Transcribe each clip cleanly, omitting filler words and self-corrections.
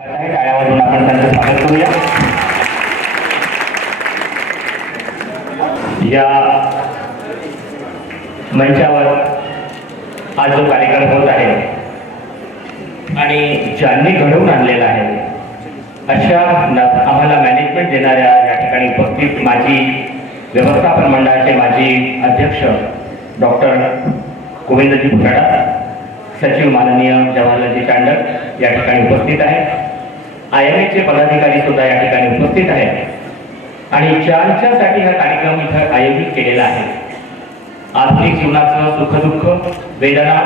टाळ्यावरून आपण त्यांचं स्वागत करूया. या मंचावर आज जो कार्यक्रम होत आहे आणि ज्यांनी घडवून आणलेला आहे अशा आम्हाला मॅनेजमेंट देणाऱ्या या ठिकाणी उपस्थित माजी व्यवस्थापन मंडळाचे माजी अध्यक्ष डॉक्टर गोविंदजी फुटाडा, सचिव माननीय जवाहरलालजी चांडक या ठिकाणी उपस्थित आहेत. IMAचे पदाधिकारी सुद्धा या ठिकाणी उपस्थित आहेत आणि ज्यांच्यासाठी हा कार्यक्रम इथं आयोजित केलेला आहे. आधुनिक जीवनाचं सुखदुःख, वेदना,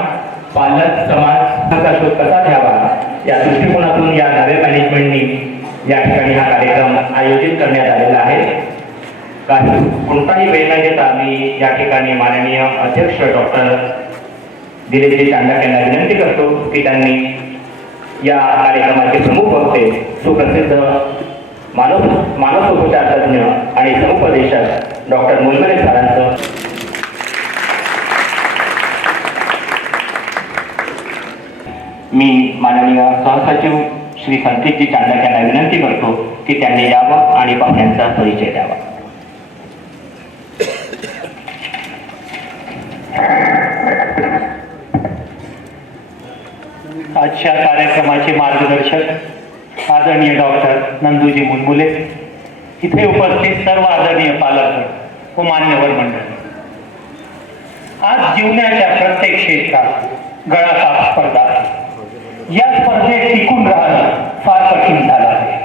पालक समाजाचा शोध कसा घ्यावा या दृष्टिकोनातून या नव्या मॅनेजमेंटनी या ठिकाणी हा कार्यक्रम आयोजित करण्यात आलेला आहे. कोणताही वेळ न देता मी या ठिकाणी माननीय अध्यक्ष डॉक्टर दिलीपजी चांडक यांना विनंती करतो की त्यांनी या कार्यक्रमाचे प्रमुख वक्ते सुप्रसिद्ध मानसोपचार तज्ञ आणि समुपदेशक डॉक्टर मुलगरे सरांचं मी माननीय सहसचिव श्री संकेतजी चांडक यांना विनंती करतो की त्यांनी यावं आणि पाहुण्यांचा परिचय द्यावा. आजच्या कार्यक्रमाचे मार्गदर्शक आदरणीय डॉक्टर नंदूजी मुलमुले, इथे उपस्थित सर्व आदरणीय पालक व मान्यवर मंडळी, आज जीवनाच्या प्रत्येक क्षेत्रात गळाकाप स्पर्धा आहे. या स्पर्धेत टिकून राहणं फार कठीण झालं आहे.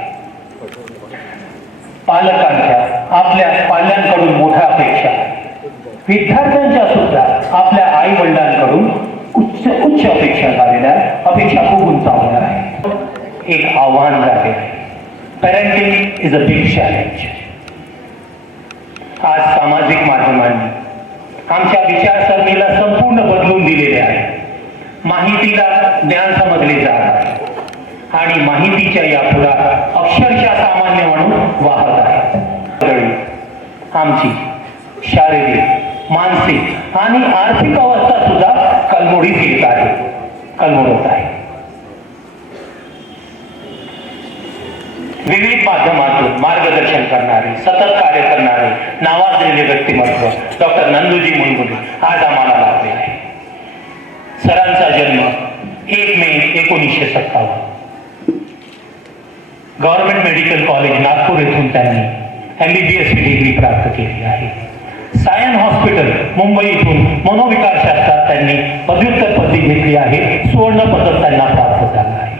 पालकांच्या आपल्या पाल्यांकडून मोठ्या अपेक्षा, विद्यार्थ्यांच्या सुद्धा आपल्या आई वडिलांकडून उच्च अपेक्षा झालेल्या अपेक्षा खूप उंचावणार आहे. एक आव्हान आहे. Parenting is a big challenge. आज सामाजिक माध्यमांनी आमच्या विचारसरणीला संपूर्ण बदलून दिलेले आहे. माहितीला ज्ञान समजले जात आहे आणि माहितीच्या या पुढात अक्षरशः सामान्य म्हणून वाहत आहे. आमची शारीरिक, मानसिक आणि आर्थिक अवस्था सुद्धा कलमोडीत येत आहे, कलमोडत आहे. विविध माध्यमातून मार्गदर्शन करणारे, सतत कार्य करणारे, नावाजलेले व्यक्तिमत्व डॉक्टर नंदूजी मुलमुले आज आम्हाला लाभले आहे. सरांचा जन्म 1 मे 1957. गव्हर्नमेंट मेडिकल कॉलेज नागपूर येथून त्यांनी MBBS ही डिग्री प्राप्त केली आहे. सायन हॉस्पिटल मुंबई इथून मनोविकार शास्त्रात त्यांनी पदव्युत्तर पदवी घेतली आहे. सुवर्ण पदक त्यांना प्राप्त झालं आहे.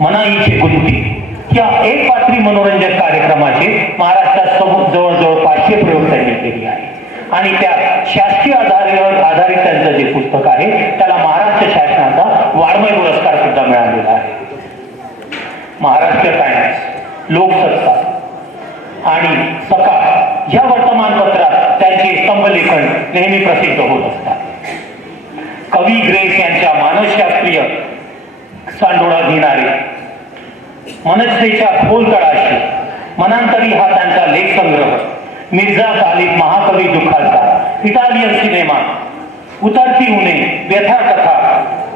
मनाईची गुंती या एक पात्री मनोरंजक कार्यक्रमाचे महाराष्ट्रात जवळजवळ 500 प्रयोग त्यांनी केले आहे आणि त्या शासकीय आधारित त्यांचं जे पुस्तक आहे त्याला महाराष्ट्र शासनाचा वाङ्मय पुरस्कार सुद्धा मिळालेला आहे. महाराष्ट्र टाइम्स, लोकसत्ता आणि सकाळ या वर्तमानपत्रात त्यांचे स्तंभलेखन नेहमी प्रसिद्ध होत असतात. कवी ग्रेस यांच्या मानसशास्त्रीय सांडोळा घेणारे मनस्तेच्या खोल तळाशी मनांतरी हा त्यांचा लेख संग्रह, मिर्झा गालिब महाकवी दुःखाचा, इटालियन सिनेमा, उतरती उणे, व्यथा कथा,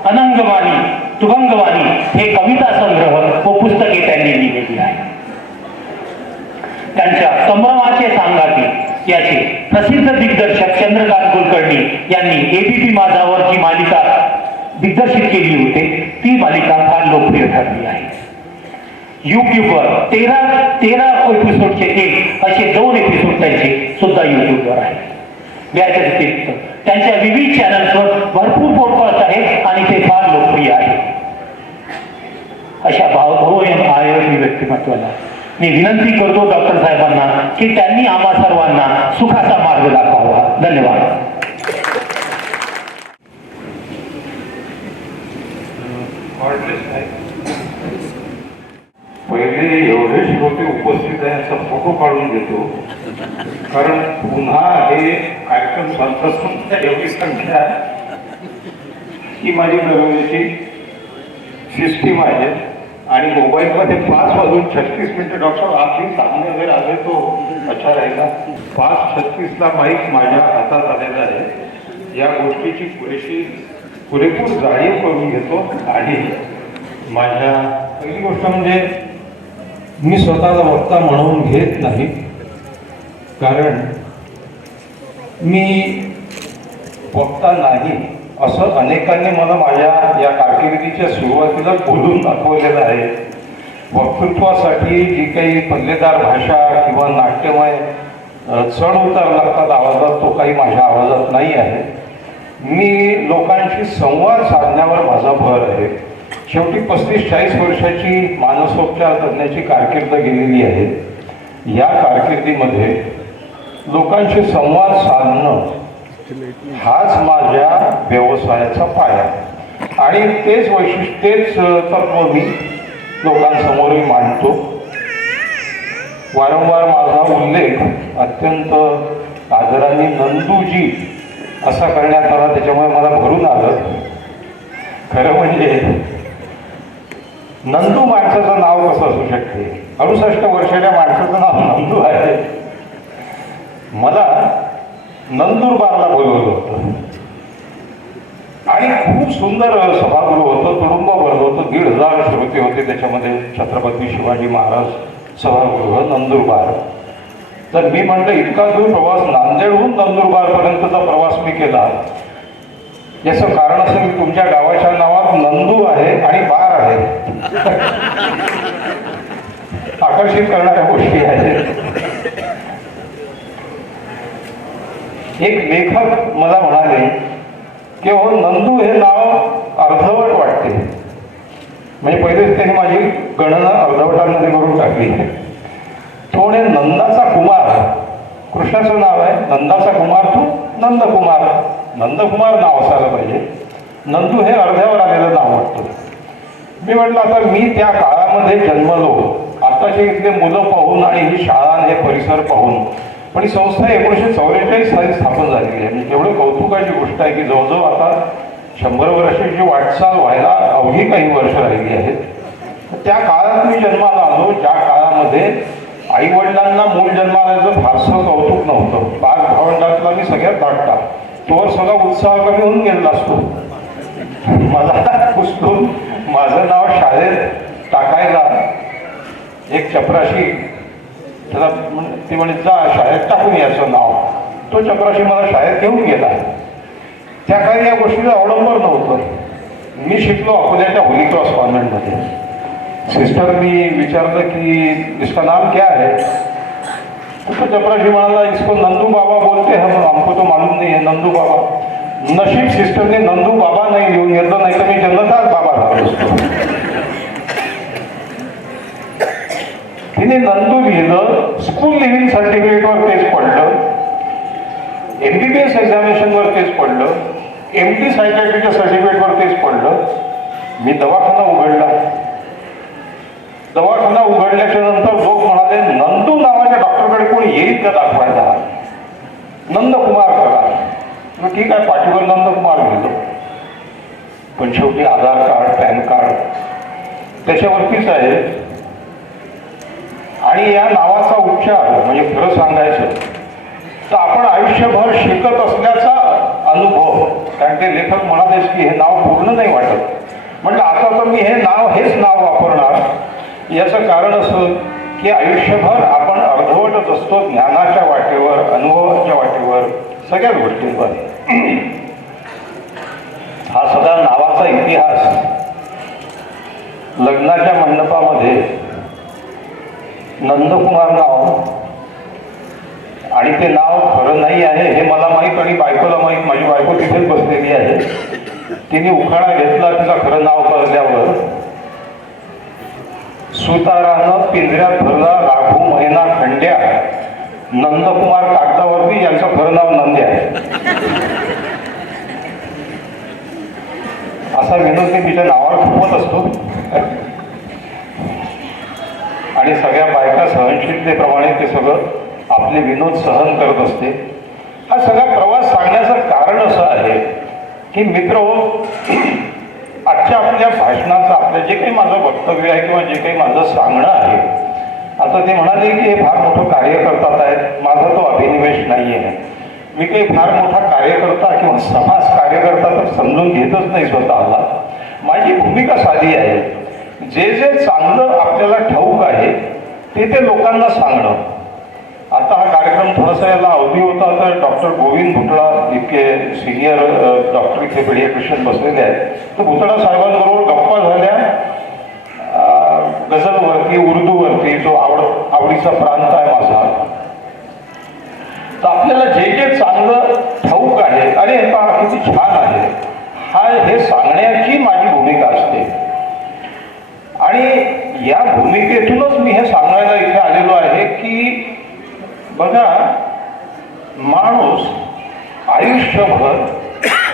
अनंगवाणी, तुभंगवाणी हे कविता संग्रह व पुस्तके त्यांनी लिहिलेली आहे. त्यांच्या संभ्रमाचे सांगाती याचे प्रसिद्ध दिग्दर्शक चंद्रकांत कुलकर्णी यांनी ABP माझावर जी मालिका दिग्दर्शित केली होती ती मालिका फार लोकप्रिय ठरली आहे. युट्यूबवर 13 एपिसोडचे असे 2 एपिसोड त्यांचे सुद्धा युट्यूबवर आहेत. या व्यतिरिक्त त्यांच्या विविध चॅनल्सवर भरपूर पॉडकास्ट आहेत आणि ते फार लोकप्रिय आहे. अशा आयोजन व्यक्तिमत्वाला मी विनंती करतो डॉक्टर साहेबांना की त्यांनी आम्हा सर्वांना सुखाचा मार्ग दाखवावा. धन्यवाद. पहिले एवढे श्रोते उपस्थित आहे असा फोटो काढून घेतो, कारण पुन्हा हे कार्यक्रम संत एवढी संख्या ही माझी ठरवण्याची सिस्टीम आहे. आणि मोबाईलमध्ये 5:36 डॉक्टर आपली सामने अगर आले तो अच्छा रहेगा. 5:36 माईक माझ्या हातात आलेला आहे. या गोष्टीची पुरेपूर जाणीव करून घेतो आणि माझ्या पहिली गोष्ट म्हणजे मी स्वतःला वक्ता म्हणून घेत नाही, कारण मी वक्ता नाही असं अनेकांनी मला माझ्या या कारकिर्दीच्या सुरुवातीला बोलून दाखवलेलं आहे. वक्तृत्वासाठी जी काही पल्लेदार भाषा किंवा नाट्यमय चढ उतार लागतात आवाजात, तो काही माझ्या आवाजात नाही आहे. मी लोकांशी संवाद साधण्यावर माझा भर आहे. शेवटी 35-40 वर्षाची मानसोपचार तज्ञाची कारकीर्द गेलेली आहे. या कारकिर्दीमध्ये लोकांशी संवाद साधणं हाच माझ्या व्यवसायाचा पाया आणि तेच वैशिष्ट्य, तेच तत्व मी लोकांसमोरही मांडतो. वारंवार माझा उल्लेख अत्यंत आदराने नंदूजी असा करण्यात आला, त्याच्यामुळे मला भरून आलं. खरं म्हणजे नंदू माणसाचं नाव कसं असू शकते? 68 वर्षाच्या माणसाचं नाव नंदू आहे. मला नंदुरबारला बोलवलं होतं आणि खूप सुंदर सभागृह होतं, तुडुंब भरलं होतं. 1,500 श्रोते होते त्याच्यामध्ये. छत्रपती शिवाजी महाराज सभागृह नंदुरबार. तर मी म्हटलं इतका दूर प्रवास, नांदेडहून नंदुरबारपर्यंतचा प्रवास मी केला. याचं कारण असं की तुमच्या गावाच्या नावात नंदू आहे आणि बार आहे. आकर्षित करणाऱ्या गोष्टी आहेत. एक लेखक मला म्हणाले की हो, नंदू हे नाव अर्धवट वाटते. म्हणजे पहिलेच त्यांनी माझी गणना अर्धवटांमध्ये करून टाकली. तो म्हणे नंदाचा कुमार, कृष्णाचं नाव आहे, नंदाचा कुमार तो नंदकुमार, नंदकुमार नाव असायला पाहिजे. नंदू हे अर्ध्यावर आलेलं नाव वाटतं. मी म्हटलं आता मी त्या काळामध्ये जन्मलो, आताचे इथले मुलं पाहून आणि ही शाळा हे परिसर पाहून, पण ही संस्था 1944 साली स्थापन झालेली आहे. म्हणजे एवढं कौतुकाची गोष्ट आहे की जवळजवळ आता 100 वर्षाची वाटचाल व्हायला अवघी काही वर्ष राहिली आहेत. त्या काळात मी जन्माला आलो, ज्या काळामध्ये आई वडिलांना मूल जन्माला फारसं कौतुक नव्हतं. 5 भावंडातला मी सगळ्यात धाकटा. तोवर सगळा उत्साह कमी होऊन गेलेला असतो. मला पुस्तून माझं नाव शाळेत टाकायला एक चपराशी, त्याला ती म्हणे जा शाळेत टाकून याचं नाव. तो चपराशी मला शाळेत घेऊन गेला. त्या काळी या गोष्टीचं अवलंबर नव्हतं. मी शिकलो अकोल्याच्या होली क्रॉस कॉन्व्हेंटमध्ये. सिस्टरनी विचारलं की इसका नाम क्या है? तो चपराशी म्हणाला इसको नंदू बाबा बोलते हैं, हमको तो मालूम नहीं है, नंदू बाबा. नशीब सिस्टरने नंदू बाबा नाही लिहून घेतलं, नाही तर मी जन्मताच बाबा राहत असतो. तिने नंदू लिहिलं. स्कूल लिव्हिंग सर्टिफिकेटवर तेच पडलं, MBBS एक्झामिनेशनवर तेच पडलं, MD सायकॅट्रिकच्या सर्टिफिकेटवर तेच पडलं. मी दवाखाना उघडला. दवाखाना उघडल्याच्या नंतर लोक म्हणाले नंदू नावाच्या डॉक्टरकडे कोणी येईल का दाखवायला? नंदकुमार करा. ठीक आहे, पाठीवर नंदकुमार लिहिलं. पण शेवटी आधार कार्ड, पॅन कार्ड त्याच्यावरतीच आहे. आणि या नावाचा उच्चार म्हणजे खरं सांगायचं तर आपण आयुष्यभर शिकत असल्याचा अनुभव. कारण ते लेखक म्हणालेच की हे नाव पूर्ण नाही वाटत. म्हटलं आता तर मी हेच नाव वापरणार. याचं कारण असं की आयुष्यभर आपण अर्धवटच असतो ज्ञानाच्या वाटेवर, अनुभवाच्या वाटेवर, सगळ्याच गोष्टींवर. हा सगळा नावाचा इतिहास लग्नाच्या मंडपामध्ये नंदकुमार नाव आणि ते नाव खरं नाही आहे हे मला माहीत आणि बायकोला माहीत. माझी बायको तिथेच बसलेली आहे. तिने उखाणा घेतला. तिला खरं नाव कळल्यावर सुतारानं पिंजऱ्यात भरला राघू महिना खंड्या, नंदकुमार कागदावरती यांचं खरं नाव नंद्या. असा विनोद मी तिच्या नावावर खूपच असतो. आणि सगळ्या बायका सहनशीलतेप्रमाणे ते सगळं आपले विनोद सहन करत असते. हा सगळा प्रवास सांगण्याचं कारण असं आहे की मित्र, आजच्या आपल्या भाषणाचं, आपलं जे काही माझं वक्तव्य आहे किंवा जे काही माझं सांगणं आहे, आता ते म्हणाले की हे फार मोठं कार्य करतात आहेत. माझा तो अभिनिवेश नाही आहे. मी काही फार मोठा कार्यकर्ता किंवा समाज कार्यकर्ता तर समजून घेतच नाही स्वतःला. माझी भूमिका साधी आहे. जे जे चांगलं आपल्याला ठाऊक आहे ते लोकांना सांगणं. आता हा कार्यक्रम थोडासा याला अवधी होता, तर डॉक्टर गोविंद भुतळा इतके सिनियर डॉक्टर इथे पेडियाट्रिशियन बसलेले आहेत. तर भुतळा साहेबांबरोबर गप्पा झाल्या गझलवरती, उर्दूवरती, जो आवडीचा प्रांत आहे माझा. तर आपल्याला जे जे चांगलं ठाऊक आहे, अरे हे पहा किती छान आहे, हे सांगण्याची माझी भूमिका असते. आणि या भूमिकेतूनच मी हे सांगायला इथे आलेलो आहे की बघा, माणूस आयुष्यभर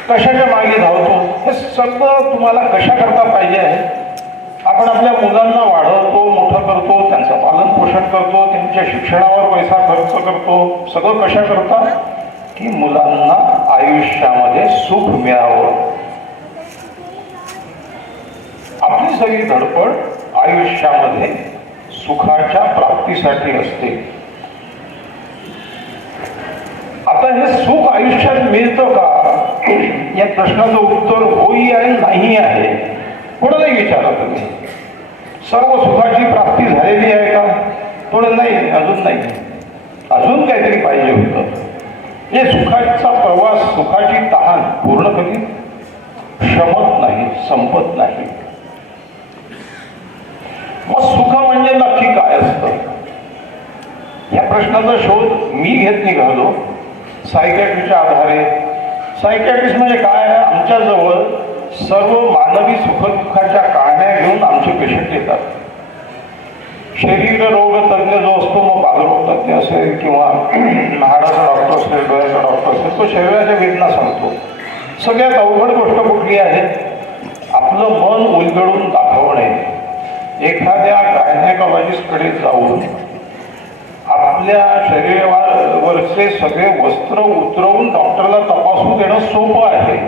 कशाच्या मागे धावतो, हे सगळं तुम्हाला कशा करता पाहिजे आहे. आपण आपल्या मुलांना वाढवतो, मोठं करतो, त्यांचं पालन पोषण करतो, त्यांच्या शिक्षणावर पैसा खर्च करतो. सगळं कशा करता की मुलांना आयुष्यामध्ये सुख मिळावं. आपली सगळी धडपड आयुष्यामध्ये सुखाच्या प्राप्तीसाठी असते. आता हे सुख आयुष्यात मिळतं का, या प्रश्नाचं उत्तर होई आहे नाही आहे. कोणालाही विचारा तुम्ही, सर्व सुखाची प्राप्ती झालेली आहे का, थोडं नाही, अजून नाही, अजून काहीतरी पाहिजे होतं. हे सुखाचा प्रवास, सुखाची तहान पूर्ण कधी शमत नाही, संपत नाही. मग सुख म्हणजे नक्की काय असतं, या प्रश्नाचा शोध मी घेत निघालो सायकॅट्रीच्या आधारे. सायकॅट्रिस्ट म्हणजे काय आहे, आमच्याजवळ सर्व मानवी सुखदुःखाच्या कहाण्या घेऊन आमचे पेशंट येतात. शरीर रोग तज्ञ जो असतो, मग बालरोग तज्ञ असेल किंवा हाडाचा डॉक्टर असेल, डोळ्याचा डॉक्टर असेल, तो शरीराच्या वेदना सांगतो. सगळ्यात अवघड गोष्ट कुठली आहे, आपलं मन उलगडून दाखवणे. एखाद्या गायनेकॉलॉजिस्टकडे जाऊन आपल्या शरीरावरचे सगळे वस्त्र उतरवून डॉक्टरला तपासू देणं सोपं आहे.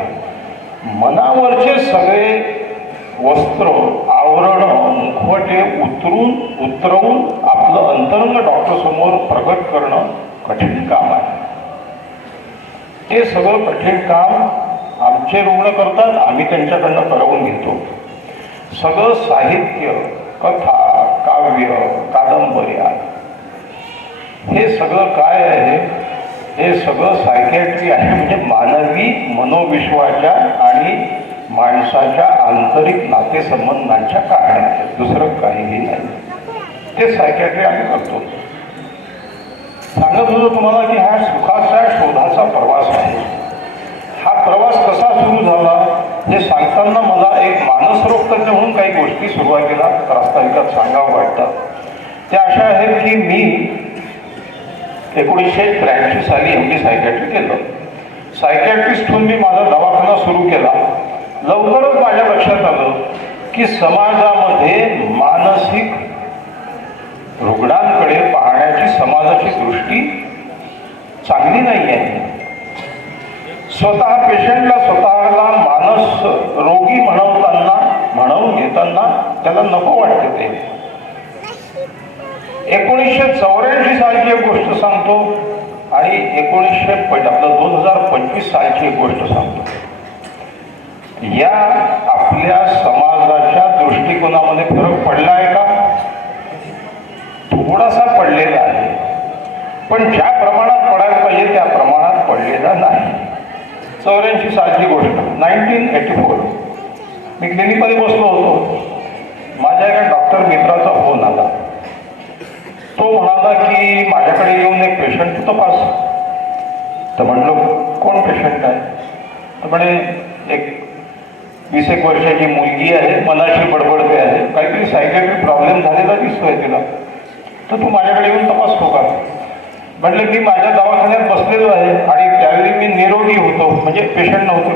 मनावरचे सगळे वस्त्र, आवरण, मुखवटे उतरवून आपलं अंतरंग डॉक्टर समोर प्रगट करणं कठीण काम आहे. हे सगळं कठीण काम आमचे रुग्ण करतात, आम्ही त्यांच्याकडनं करवून घेतो. सगळं साहित्य, कथा, काव्य, कादंबऱ्या, हे सगळं काय आहे, हे सगळं सायकॅट्री आहे. म्हणजे मानवी मनोविश्वाच्या आणि माणसाच्या आंतरिक नातेसंबंधांच्या कहाण्या आहेत, दुसरं काहीही नाही. ते सायकॅट्री आम्ही करतो. सांगत होतो तुम्हाला की हा सुखाचा शोधाचा प्रवास आहे. हा प्रवास कसा सुरू झाला हे सांगताना मला एक मानसरोग तज्ञ म्हणून काही गोष्टी सुरुवातीला प्रास्ताविकात सांगावं वाटतं. त्या अशा आहेत की मी 1983 साली MD सायकॅट्री केलं. सायकॅट्रिस्ट होऊन मी माझा दवाखाना सुरू केला. लवकरच माझ्या लक्षात आलं की समाजामध्ये मानसिक रुग्णांकडे पाहण्याची समाजाची दृष्टी चांगली नाही आहे. स्वतः पेशंटला स्वतःला मानस रोगी म्हणून घेताना त्याला नको वाटते. ते 1984 सालची एक गोष्ट सांगतो आणि 2025 सालची एक गोष्ट सांगतो. या आपल्या समाजाच्या दृष्टिकोनामध्ये फरक पडला आहे का? थोडासा पडलेला आहे, पण ज्या प्रमाणात पडायला पाहिजे त्या प्रमाणात पडलेला नाही. 84 सालची गोष्ट, 1984. मी क्लिनिकमध्ये बसलो होतो. माझ्या एका डॉक्टर मित्राचा फोन आला. तो म्हणाला की माझ्याकडे येऊन एक पेशंट तपास. तर म्हणलं कोण पेशंट आहे? तर म्हणे एक 20 वर्षाची मुलगी आहे, मनाशी बडबडते आहे, काहीतरी सायकॅट्रिक प्रॉब्लेम झालेला दिसतोय तिला, तर तू माझ्याकडे येऊन तपासतो का? म्हटलं मी माझ्या दवाखान्यात बसलेलो आहे आणि त्यावेळी मी निरोगी होतो, म्हणजे पेशंट नव्हते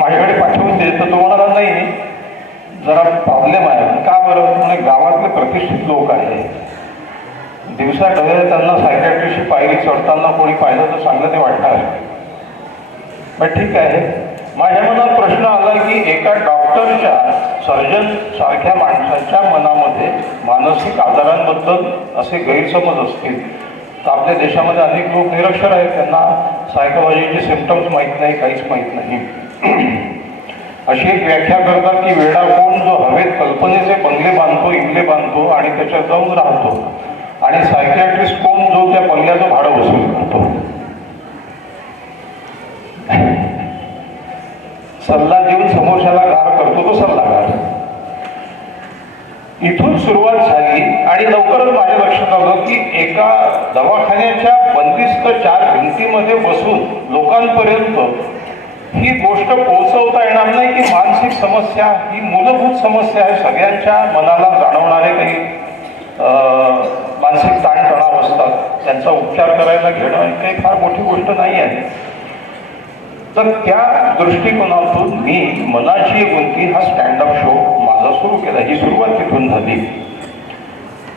माझ्याकडे पाठवून दिले. तर तो म्हणाला नाही, जरा प्रॉब्लेम आहे. का बरं? म्हणजे गावातले प्रतिष्ठित लोक आहे, दिवसा डोळे त्यांना सायकॅट्रिस्टची पायरी चढताना कोणी पाहिलं तर चांगलं ते वाटणार. पण ठीक आहे. माझ्या मनात प्रश्न आला की एका डॉक्टरच्या, सर्जन सारख्या माणसाच्या मनामध्ये मानसिक आजारांबद्दल असे गैरसमज असतील तर आपल्या देशामध्ये अनेक लोक निरक्षर आहेत, त्यांना सायकोलॉजीचे सिम्पटम्स माहीत नाही, काहीच माहीत नाही. अशी एक व्याख्या करतात की वेडा कोण जो हवेत कल्पनेचे बंगले बांधतो, इमले बांधतो आणि त्याच्यात जाऊन राहतो, आणि सायकियाट्रिस्ट कोण जो त्या बंगल्याचं भाडं वसूल करतो. सल्ला देऊन समोरच्याला गार करतो तो सल्लागार. इथून सुरुवात झाली आणि लवकरच माझ्या लक्षात आलं की एका दवाखान्याच्या बंदिस्त 4 भिंतीमध्ये बसून लोकांपर्यंत ही गोष्ट पोहोचवता येणार नाही की मानसिक समस्या ही मूलभूत समस्या आहे. सगळ्यांच्या मनाला जाणवणारे काही मानसिक ताणतणाव असतात, त्यांचा उपचार करायला घेणं काही फार मोठी गोष्ट नाही आहे. तर त्या दृष्टिकोनातून मी मनाची गुंती हा स्टँडअप शो माझा सुरू केला. ही सुरुवात तिथून झाली.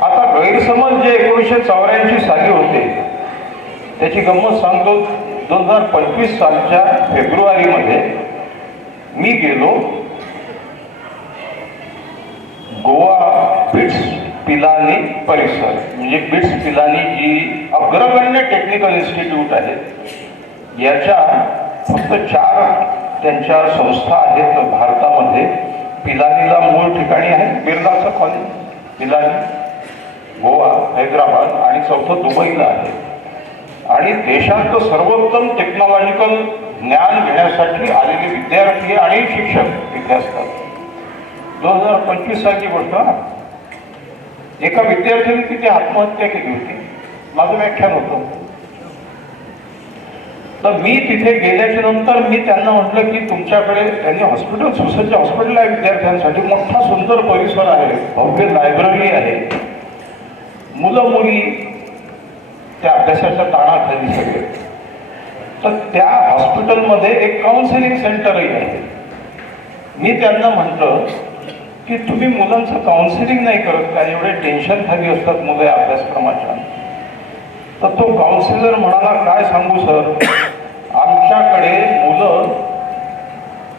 आता गैरसमज जे 1984 साली होते त्याची गंमत सांगतो. 2025 सालच्या फेब्रुवारीमध्ये मी गेलो गोवा बिट्स पिलानी परिसर, म्हणजे बिट्स पिलानी जी अग्रगण्य टेक्निकल इन्स्टिट्यूट आहे याच्या फक्त 4 त्यांच्या संस्था आहेत भारतामध्ये. पिलानीला मूळ ठिकाणी आहे बिर्लाचं कॉलेज, पिलानी गोवा, हैदराबाद, आणि चौथं दुबईला आहे. आणि देशात सर्वोत्तम टेक्नॉलॉजिकल ज्ञान घेण्यासाठी आलेले विद्यार्थी आणि शिक्षक इथे असतात. 2025 सालची गोष्ट. एका विद्यार्थ्याने तिथे आत्महत्या केली होती. माझं व्याख्यान होतं. तर मी तिथे गेल्याच्या नंतर मी त्यांना म्हटलं की तुमच्याकडे, त्यांनी हॉस्पिटल, सुसज्ज हॉस्पिटल आहे विद्यार्थ्यांसाठी, मोठा सुंदर परिसर आहे, भव्य लायब्ररी आहे, मुलं मुली त्या अभ्यासाच्या ताणाखाली सगळे. तर त्या हॉस्पिटलमध्ये एक काउन्सिलिंग सेंटरही आहे. मी त्यांना म्हटलं की तुम्ही मुलांचं काउन्सिलिंग नाही करत का? एवढे टेन्शन खाली असतात मुलं या अभ्यासक्रमाच्या. तर तो काउन्सिलर म्हणाला काय सांगू सर, आमच्याकडे मुलं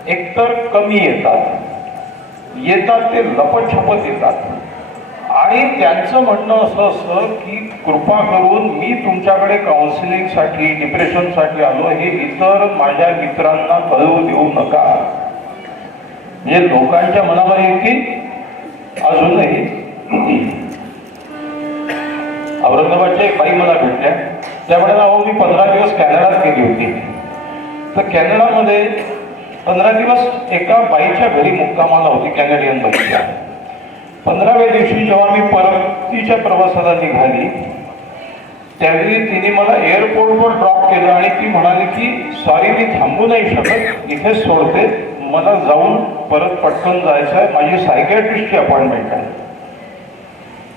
एकतर कमी येतात ते लपतछपत येतात, आणि त्यांचं म्हणणं असं असतं की कृपा करून मी तुमच्याकडे काउन्सिलिंगसाठी, डिप्रेशनसाठी आलो हे इतर माझ्या मित्रांना कळवू देऊ नका. म्हणजे लोकांच्या मनावर येईल. अजूनही औरंगाबादच्या एक बाई मला भेटल्या. त्यामुळे अहो मी 15 दिवस कॅनडात गेली होती. तर कॅनडामध्ये 15 दिवस एका बाईच्या घरी मुक्कामाला होती, कॅनेडियन बाईच्या. 15व्या दिवशी जेव्हा मी परतीच्या प्रवासाला निघाली त्यावेळी तिने मला एअरपोर्टवर ड्रॉप केलं आणि ती म्हणाली की सॉरी मी थांबू नाही शकत, इथेच सोडते, मला जाऊन परत पटकन जायचं आहे, माझी सायकॅट्रिस्टची अपॉइंटमेंट आहे.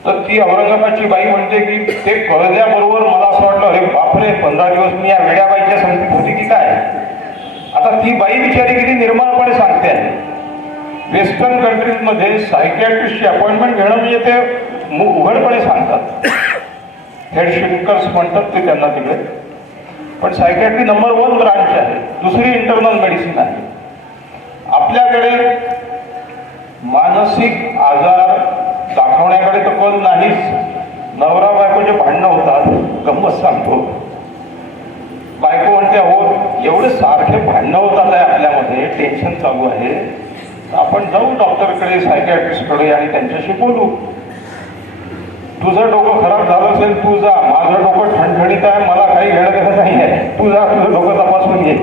तर ती औरंगाबादची बाई म्हणते की ते कळल्याबरोबर मला असं वाटलं अरे बापरे, 15 दिवस मी या वेड्या बाईच्या संगतीत होती की काय. आता ती बाई बिचारी किती निर्मळपणे सांगते आहे. वेस्टर्न कंट्रीजमध्ये सायकॅट्रिस्टची अपॉइंटमेंट घेणं म्हणजे ते उघडपणे सांगतात. हेड शिंकर्स म्हणतात ते त्यांना तिकडे. पण सायकॅट्री नंबर 1 ब्रांच आहे, दुसरी इंटरनल मेडिसिन आहे. आपल्याकडे मानसिक आजार दाखवण्याकडे तर कल नाहीच. नवरा बायकोचे भांडणं होतात, गंमत सांगतो. बायको म्हणते हो एवढे सारखे भांडणं होतात आहे आपल्यामध्ये, टेन्शन चालू आहे, आपण जाऊ डॉक्टरकडे, सायकॅट्रिस्टकडे आणि त्यांच्याशी बोलू. तुझं डोकं खराब झालं असेल तू जा, माझं डोकं ठणठणीत आहे, मला काही घेणं देणं नाही आहे, तू जा तुझं डोकं तपासून घे.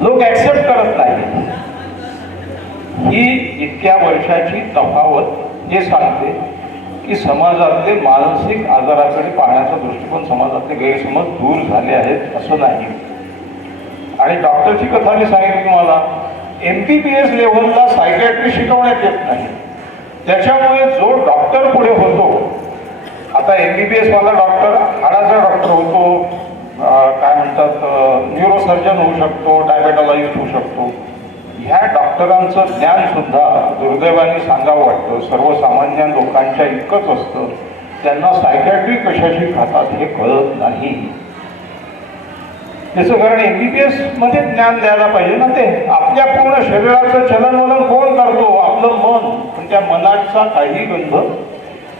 लोक ऍक्सेप्ट करत नाही. ही इतक्या वर्षाची तफावत जे सांगते की समाजातले मानसिक आजाराकडे पाहण्याचा दृष्टिकोन, समाजातले गैरसमज दूर झाले आहेत असं नाही. आणि डॉक्टरची कथा मी सांगितली तुम्हाला, MBBS लेव्हलला सायकॅट्री शिकवण्यात येत नाही. त्याच्यामुळे जो डॉक्टर पुढे होतो, आता MBBS वाला डॉक्टर हाडाचा डॉक्टर होतो, काय म्हणतात न्यूरोसर्जन होऊ शकतो, डायबेटॉलॉजिस्ट होऊ शकतो. ह्या डॉक्टरांचं ज्ञान सुद्धा दुर्दैवाने सांगावं वाटतं सर्वसामान्य लोकांच्या इतकंच असतं. त्यांना सायकॅट्री कशाशी खातात हे कळत नाही. त्याचं कारण MBBS मध्ये ज्ञान द्यायला पाहिजे ना. ते आपल्या पूर्ण शरीराचं चलनवलन कोण करतो? आपलं मन. पण त्या मनाचा काही गंध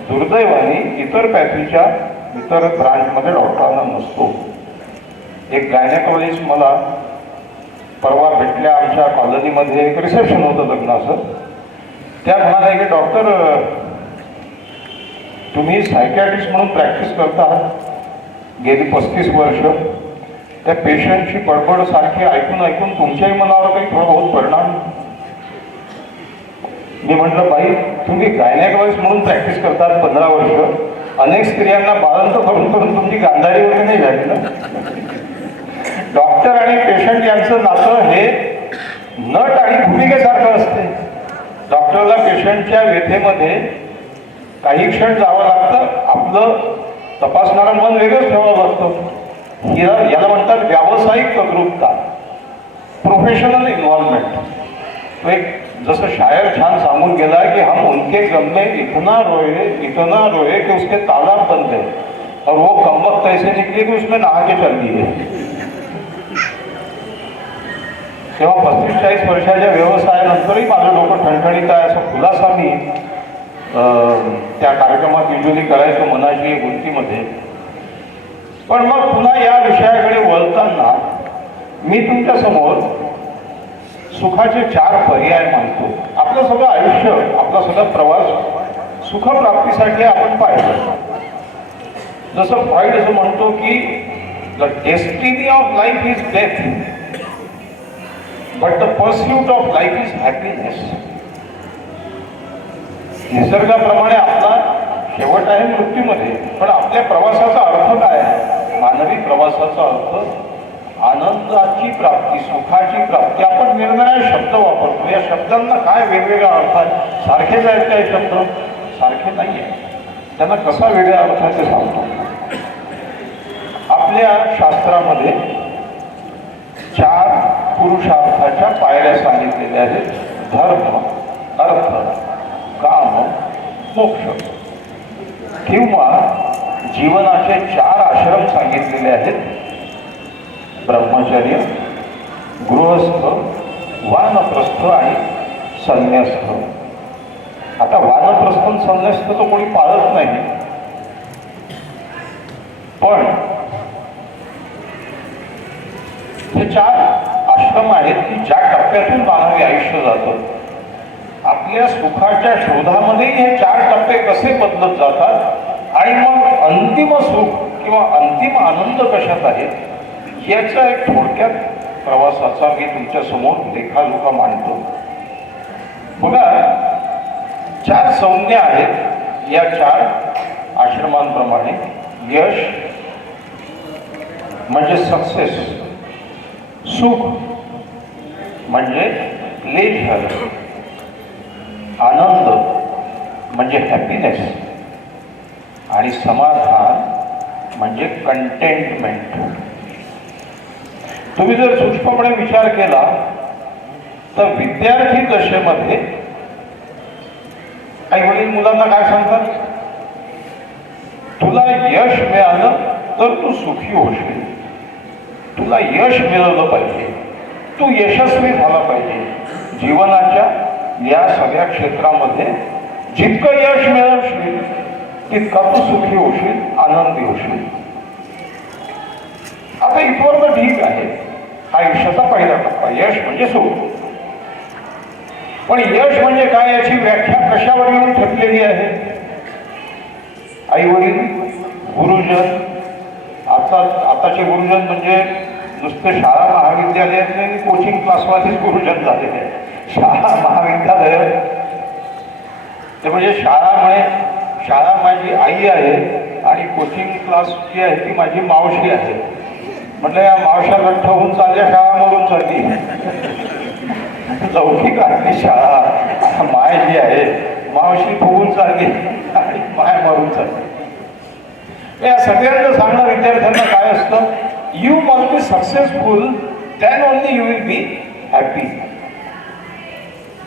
दुर्दैवाने इतर पॅथीच्या इतर ब्रांचमध्ये डॉक्टरांना नसतो. एक गायनेकॉलॉजिस्ट मला परवा भेटल्या आमच्या कॉलनीमध्ये एक रिसेप्शन होतं लग्नाचं. त्या म्हणाल्या की डॉक्टर तुम्ही सायकॅट्रिस्ट म्हणून प्रॅक्टिस करता गेली 35 वर्ष. त्या पेशंटची बडबड सारखी ऐकून ऐकून तुमच्याही मनावर काही थोडा बहुत परिणाम. मी म्हटलं बाई तुम्ही गायनेकॉलॉजिस्ट म्हणून प्रॅक्टिस करतात 15 वर्ष. अनेक स्त्रियांना बाळंत करून करून तुमची गांधारी वगैरे नाही झाली ना. डॉक्टर आणि पेशंट यांचं नातं हे नट आणि भूमिकेसारखं असते. डॉक्टरला पेशंटच्या व्यथेमध्ये काही क्षण जावं लागतं. आपलं तपासणारं मन वेगळंच ठेवावं लागतं. याला म्हणतात व्यावसायिक तद्रुपता, प्रोफेशनल इन्व्हॉल्वमेंट. तो एक जसं शायर छान सांगून गेला की हम उनके गम में इतना रोए कि उसके तालाब बन गए और वो कमबख्त ऐसे निकली कि उसमें नहा के चल दिए. तेव्हा 35-40 वर्षाच्या व्यवसायानंतरही माझं डोकं ठणठणीत आहे असा खुलासा मी त्या कार्यक्रमात युजली करायचो मनाची गुंतीमध्ये. पण मग पुन्हा या विषयाकडे वळताना मी तुमच्या समोर सुखाचे 4 पर्याय मानतो. आपलं सगळं आयुष्य, आपला सगळा प्रवास सुखप्राप्तीसाठी आपण पाहिलं. जसं फ्रॉइड असं म्हणतो की the destiny of life is death but the pursuit of life is happiness. निसर्गाप्रमाणे आपला शेवट आहे मृत्यूमध्ये, पण आपल्या प्रवासाचा अर्थ काय आहे? मानवी प्रवासाचा अर्थ आनंदाची प्राप्ती, सुखाची प्राप्ती. आपण निरनिराळे शब्द वापरतो. या शब्दांना काय वेगवेगळा अर्थ आहे? सारखेच आहेत काही शब्द? सारखे नाही आहे. त्यांना कसा वेगळा अर्थ आहे ते सांगतो. आपल्या शास्त्रामध्ये 4 पुरुषार्थाच्या पायऱ्या सांगितलेल्या आहेत. धर्म, अर्थ, काम, मोक्ष. किंवा जीवनाचे 4 आश्रम सांगितलेले आहेत. ब्रह्मचर्य, गृहस्थ, वानप्रस्थ आणि संन्यस्त. आता वानप्रस्थ संन्यस्त तो कोणी पाळत नाही, पण हे 4 आश्रम आहेत की ज्या टप्प्यातून मानवी आयुष्य जातं. आपल्या सुखाच्या शोधामध्येही हे 4 टप्पे कसे बदलत जातात आणि मग अंतिम सुख किंवा अंतिम आनंद कशात आहे याचा एक थोडक्यात प्रवासाचा मी तुमच्या समोर लेखाजोखा मांडतो. बघा, 4 संज्ञा आहेत या 4 आश्रमांप्रमाणे. यश म्हणजे सक्सेस, सुख म्हणजे प्लेजर, आनंद म्हणजे हॅपीनेस आणि समाधान म्हणजे कंटेंटमेंट. तुम्ही जर सूक्ष्मपणे विचार केला तर विद्यार्थी दशेमध्ये आई वडील मुलांना काय सांगतात? तुला यश मिळालं तर तू सुखी होशील. तुला यश मिळवलं पाहिजे, तू यशस्वी झाला पाहिजे. जीवनाच्या या सगळ्या क्षेत्रामध्ये जितकं यश मिळवशील तितका तू सुखी होशील, आनंदी होशील. आता इथवर तर ठीक आहे, हा आयुष्याचा पहिला टप्पा. यश म्हणजे सुख. पण यश म्हणजे काय याची व्याख्या कशावर येऊन ठेपलेली आहे? आई वडील, गुरुजन. आताचे गुरुजन म्हणजे नुसते शाळा महाविद्यालयातले आणि कोचिंग क्लासवालेच गुरुजन झालेले आहे. शाळा महाविद्यालय ते म्हणजे शाळा माझी आई आहे आणि कोचिंग क्लास जी आहे ती माझी मावशी आहे. म्हटलं या मावशा लठ्ठ होऊन चालल्या, शाळा मरून चालली. लौकिक आहे शाळा. माय जी आहे मावशी फुगून चालली आणि माय मरून चालली. या सगळ्यांचं सांगणं विद्यार्थ्यांना काय असतं? You must be successful, then only you will be happy.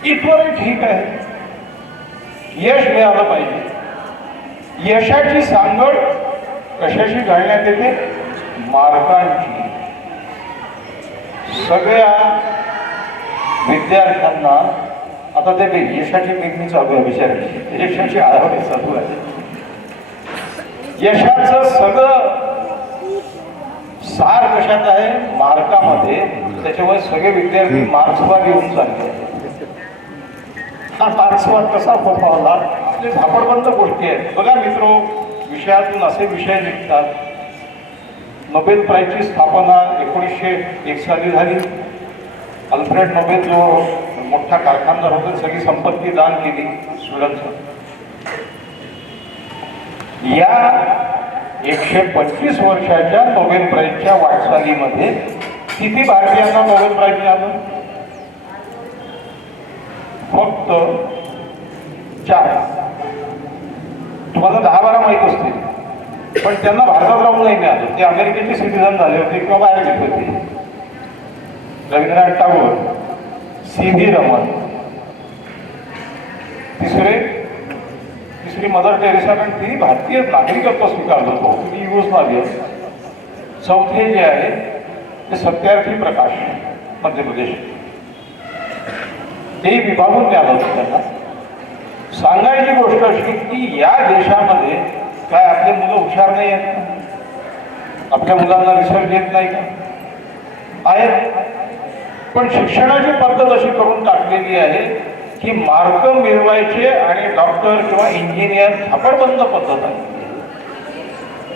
इथवरही ठीक आहे, यश मिळालं पाहिजे. यशाची सांगड कशाशी घालण्यात येते? मार्गांची. सगळ्या विद्यार्थ्यांना आता ते यशाची पेरणी चालू आहे, विचारायची यशाची आरावणी चालू आहे. यशाचं सगळं सार कशात आहे? मार्गामध्ये. त्याच्यामुळे सगळे विद्यार्थी मार्क्सवाद येऊन चालले हा मार्क्सवाद कसा फोफावला आपले झापडबंद गोष्टी आहेत. बघा मित्रो, विषयातून असे विषय निघतात. नोबेल प्राईजची स्थापना 1901 साली झाली. अल्फ्रेड नोबेल जो मोठा कारखानदार होता सगळी संपत्ती दान केली स्वीडनचं. या 125 वर्षाच्या नोबेल प्राईजच्या वाटचालीमध्ये किती भारतीयांना नोबेल प्राईज मिळालं? फक्त 4. तुम्हाला 10-12 माहीत असतील, पण त्यांना भारतात राहून नाही मिळालं. ते अमेरिकेचे सिटिझन झाले होते किंवा बाहेर गेले होते. रवींद्रनाथ टागोर, C.V. रमन, तिसरी मदर टेरेसा, कारण तिने भारतीय नागरिकत्व स्वीकारलं होतं, ती युगोस्लाव्हिया. चौथे जे आहे ते सत्यार्थी प्रकाश, मध्य प्रदेश, ते विभागून मिळालं होतं त्यांना. सांगायची गोष्ट अशी की या देशामध्ये काय आपले मुलं हुशार नाही आहेत? आपल्या मुलांना रिसर्च येत नाही का? आहेत, पण शिक्षणाची पद्धत अशी करून टाकलेली आहे की मार्क मिळवायचे आणि डॉक्टर किंवा इंजिनियर झापडबंद पद्धत आहे.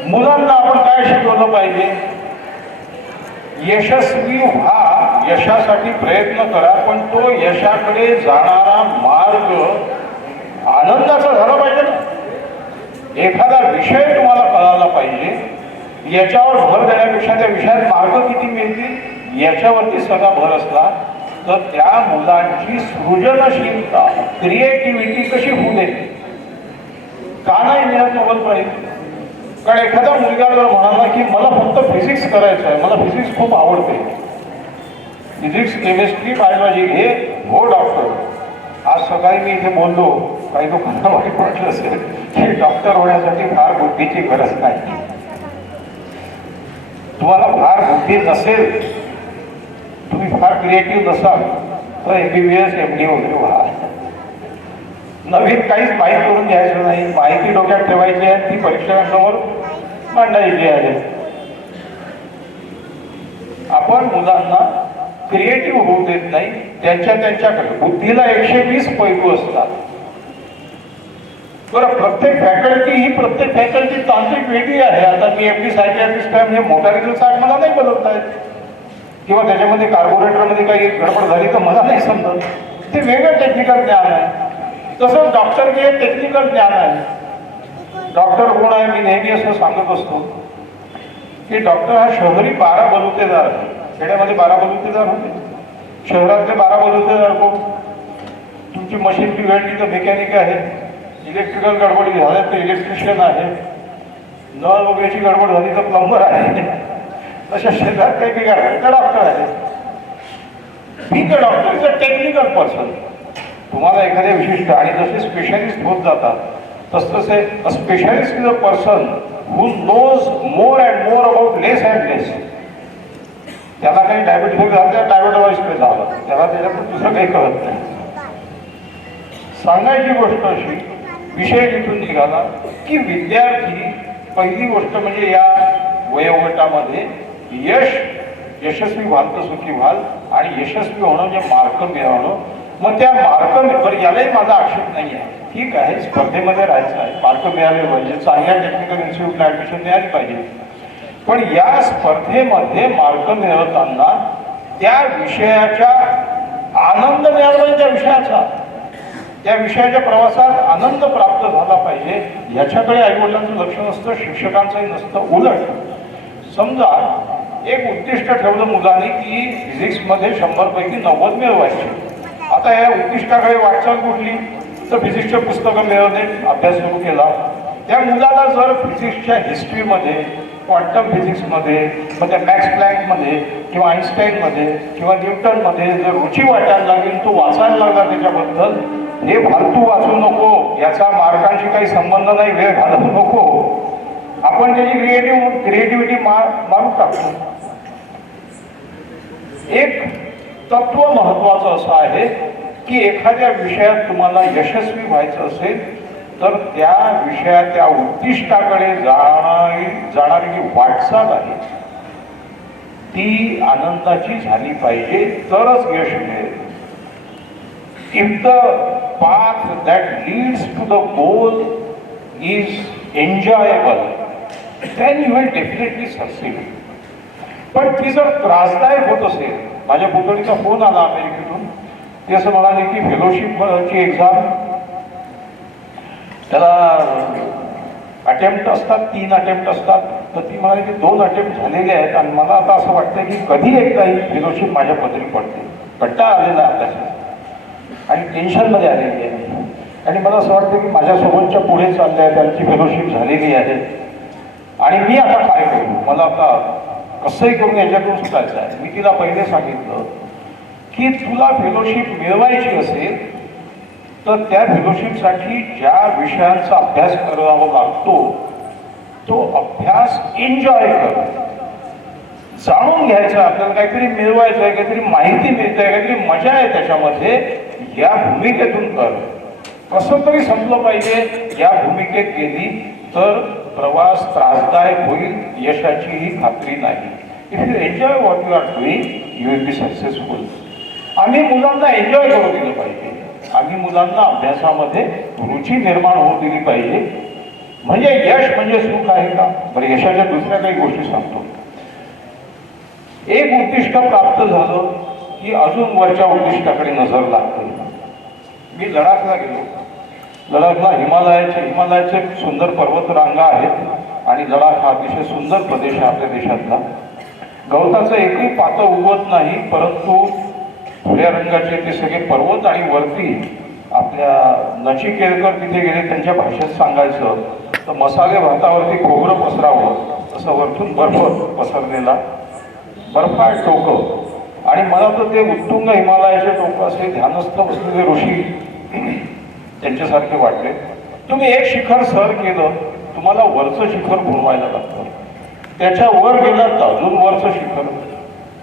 मुलांना आपण काय शिकवलं पाहिजे? यशस्वी व्हा, यशासाठी प्रयत्न करा, पण तो यशाकडे जाणारा मार्ग आनंदाचा झाला पाहिजे ना. एखादा विषय तुम्हाला कळाला पाहिजे, याच्यावर भर देण्यापेक्षा त्या विषयात मार्ग किती मिळतील याच्यावरती सगळा भर असला तर त्या मुलांची सृजनशीलता, क्रिएटिव्हिटी कशी होऊ दे? का नाही मिळत नोबेल प्राईज? कारण एखादा मुलगा जर म्हणाला की मला फक्त फिजिक्स करायचं आहे, मला फिजिक्स खूप आवडते, फिजिक्स, केमिस्ट्री, बायोलॉजी घे, हो डॉक्टर. आज सकाळी मी इथे बोललो, काही लोकांना वाईट वाटलं असेल की डॉक्टर होण्यासाठी फार बुद्धीची गरज नाही. तुम्हाला फार बुद्धी नसेल, तुम्ही फार क्रिएटिव्ह नसाल तर MBBS MD वगैरे व्हा. नवीन काहीच माहीत करून घ्यायचं नाही, माहिती डोक्यात ठेवायची आहे, ती परीक्षकांसमोर मांडायची आहे. आपण मुलांना क्रिएटिव्ह होऊ देत नाही. त्यांच्याकडे बुद्धीला 120 पैलू असतात. बरं, प्रत्येक फॅकल्टी तांत्रिक वेगळी आहे. आता मी MD सायकॅट्रिस्ट आहे म्हणजे मोटारीचं चाक मला नाही बदलता येत, किंवा त्याच्यामध्ये कार्बोरेटरमध्ये काही गडबड झाली तर मला नाही समजत. ते वेगळं टेक्निकल ज्ञान आहे. तसंच डॉक्टरचे टेक्निकल ज्ञान आहे. डॉक्टर कोण आहे? मी नेहमी असं सांगत असतो की डॉक्टर हा शहरी 12 बलुतेदार आहे. खेड्यामध्ये 12 बलुतेदार होते, शहरातले 12 बलुतेदार कोण? तुमची मशीन बिघडली तर मेकॅनिक आहे, इलेक्ट्रिकल गडबडी झाल्या तर इलेक्ट्रिशियन आहे, नळ वगैरेची गडबड झाली तर प्लंबर आहे. तशा शेतात काही बिघाड तर डॉक्टर आहे. ठीक आहे, doctor is a technical person. तुम्हाला एखाद्या विशिष्ट, आणि जसे स्पेशालिस्ट होत जातात तसतसे a specialist is a person who knows more and more about less and less. त्याला काही डायबिटीज झालं, डायबिटॉइज झालं, त्याला त्याच्यातून दुसरं काही कळत नाही. सांगायची गोष्ट अशी, विषय जिथून निघाला की विद्यार्थी, पहिली गोष्ट म्हणजे या वयोगटामध्ये यशस्वी व्हाल तर सुखी व्हाल, आणि यशस्वी होणं म्हणजे मार्क मिळवणं. मग त्या मार्क, यालाही माझा आक्षेप नाही आहे, ठीक आहे, स्पर्धेमध्ये राहायचं आहे, मार्क मिळाले पाहिजे, चांगल्या टेक्निकल इन्स्टिट्यूटला ऍडमिशन मिळाली पाहिजे. पण या स्पर्धेमध्ये मार्क मिळवताना त्या विषयाचा आनंद मिळाला पाहिजे, त्या विषयाच्या प्रवासात आनंद प्राप्त झाला पाहिजे. याच्याकडे आईवडिलांचं लक्ष नसतं, शिक्षकांचंही नसतं. उलट समजा एक उद्दिष्ट ठेवलं मुलांनी की फिजिक्समध्ये 100 पैकी 90 मिळवायचे. आता या उद्दिष्टाकडे वाटचाल कुठली? तर फिजिक्सचे पुस्तकं मिळवणे, अभ्यास सुरू केला. त्या मुलाला जर फिजिक्सच्या हिस्ट्रीमध्ये, क्वांटम फिजिक्समध्ये, मग त्या मॅक्स प्लँकमध्ये किंवा आईन्स्टाईनमध्ये किंवा न्यूटनमध्ये जर रुची वाटायला लागेल, तो वाचायला लागला त्याच्याबद्दल, हे फालतू वाचू नको, याचा मार्कांशी काही संबंध नाही, वेळ घालवू नको, आपण त्याची क्रिएटिव्हिटी मारून टाकतो. एक तत्व महत्वाचं असं आहे की एखाद्या विषयात तुम्हाला यशस्वी व्हायचं असेल तर त्या विषयात, त्या उद्दिष्टाकडे जाणारी जी वाटचाल आहे ती आनंदाची झाली पाहिजे, तरच यश मिळेल. If the path that leads to the goal is enjoyable, then you will definitely succeed. पण ती जर त्रासदायक होत असेल, माझ्या पुतणीचा फोन आला अमेरिकेतून, ते असं म्हणाले की फेलोशिपची एक्झाम त्याला अटेम्प्ट असतात, 3 अटेम्प्ट असतात, तर ती म्हणाली की 2 अटेम्प्ट झालेले आहेत आणि मला आता असं वाटतं की कधी एकदा ही फेलोशिप माझ्या पदरी पडते. कंटाळा आलेला अभ्यासाचा आणि टेन्शनमध्ये आलेली आहे आणि मला असं वाटतं की माझ्यासोबतच्या पुढे चालल्या आहेत, त्यांची फेलोशिप झालेली आहे आणि मी आता काय करू, मला आता कसंही करून याच्यातून सुटायचं आहे. मी तिला पहिले सांगितलं की तुला फेलोशिप मिळवायची असेल तर त्या फेलोशिपसाठी ज्या विषयांचा अभ्यास करावा लागतो तो अभ्यास एन्जॉय कर. जाणून घ्यायचं, आपल्याला काहीतरी मिळवायचं आहे, काहीतरी माहिती मिळते, काहीतरी मजा आहे त्याच्यामध्ये, या भूमिकेतून कर. कसं तरी संपलं पाहिजे, या भूमिकेत गेली तर प्रवास त्रासदायक होईल, यशाची ही खात्री नाही. If you enjoy what you are doing you will be successful. आम्ही मुलांना एन्जॉय करू दिलं पाहिजे, आम्ही मुलांना अभ्यासामध्ये रुची निर्माण होऊ दिली पाहिजे. म्हणजे यश म्हणजे सुख आहे का? बरं, यशाच्या दुसऱ्या काही गोष्टी सांगतो. एक उद्दिष्ट प्राप्त झालं की अजून वरच्या उद्दिष्टाकडे नजर लागते. मी लडाखला गेलो. लडाखला हिमालयाचे सुंदर पर्वत रांगा आहेत आणि लडाख हा अतिशय सुंदर प्रदेश आहे आपल्या देशातला. गवताचं एकही पातं उगवत नाही, परंतु भुऱ्या रंगाचे ते सगळे पर्वत आणि वरती आपल्या नचिकेळकर तिथे गेले, त्यांच्या भाषेत सांगायचं तर मसाले भातावरती खोबरं पसरावं तसं वरतून बर्फ पसरलेला, बर्फाळ टोकं. आणि मला तर ते उत्तुंग हिमालयाचे टोकं असे ध्यानस्थ बसलेले ऋषी त्यांच्यासारखे वाटले. तुम्ही एक शिखर सर केलं, तुम्हाला वरचं शिखर घुमवायला लागतं, त्याच्या वर गेला तर अजून वरचं शिखर.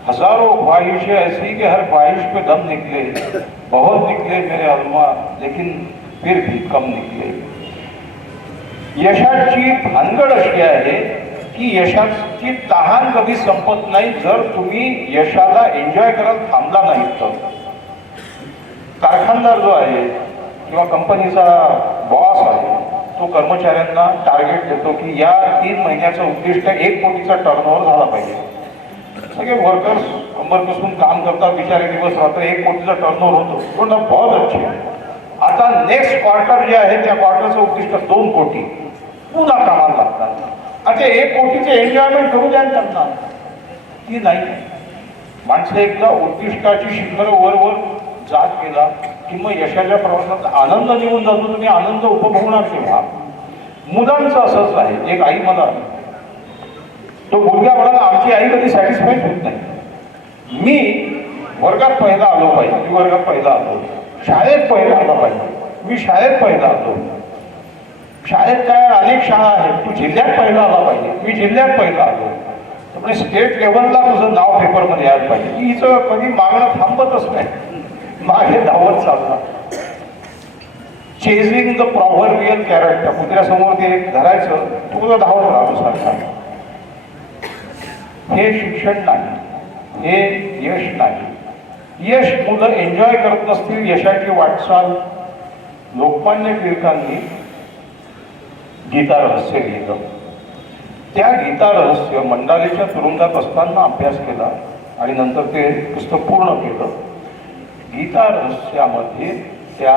हजारों ख्वाहिशें ऐसी कि हर ख्वाहिश पे दम निकले, बहुत निकले मेरे अल्मा लेकिन फिर भी कम निकले. यशाची भानगड अशी आहे की यशाची तहान कधी संपत नाही जर तुम्ही यशाला एन्जॉय करत थांबला नाही तर. कारखानदार जो आहे किंवा कंपनीचा बॉस आहे तो कर्मचाऱ्यांना टार्गेट देतो की या 3 महिन्याचं उद्दिष्ट 1 कोटीचा टर्नओव्हर झाला पाहिजे. सगळे वर्कर्स कंबर कसून काम करतात, बिचारे दिवस रात्र 1 कोटीचा टर्नओव्हर होतो. तो ना बहुत अच्छे. आता नेक्स्ट क्वार्टर जे आहे त्या क्वार्टरचं उद्दिष्ट 2 कोटी, पुन्हा कामाला लागतात. आता 1 कोटीचे एन्जॉयमेंट करू द्या त्यांना, ती नाही. माणसं एकदा उद्दिष्टाची शिखर वर जात गेला की मग यशाच्या प्रवासात आनंद निघून जातो. तुम्ही आनंद उपभोगणार केव्हा? मुलांचं असंच आहे. एक आई मला, तो मुलगा म्हणाला आमची आई कधी सॅटिस्फाईड होत नाही. मी वर्गात पहिला आलो पाहिजे, मी वर्गात पहिला आलो, शाळेत पहिला आला पाहिजे, मी शाळेत पहिला आलो. शाळेत काय अनेक शाळा आहेत, तू जिल्ह्यात पहिला आला पाहिजे, मी जिल्ह्यात पहिला आलो. त्यामुळे स्टेट लेवलला तुझं नाव पेपरमध्ये यायला पाहिजे. हिचं कधी मागणं थांबतच नाही, मागे धावत चालला. चेझिंग द प्रॉव्हर्बियल कॅरेक्टर, कुत्र्यासमोर ते धरायचं, तुझं धावत राहतो सारखा. हे शिक्षण नाही, हे यश नाही. यश मुलं एन्जॉय करत नसतील, यशाची वाटचाल. लोकमान्य टिळकांनी गीता रहस्य लिहिलं. त्या गीता रहस्य मंडालेच्या तुरुंगात असताना अभ्यास केला आणि नंतर ते पुस्तक पूर्ण केलं. गीता रहस्यामध्ये त्या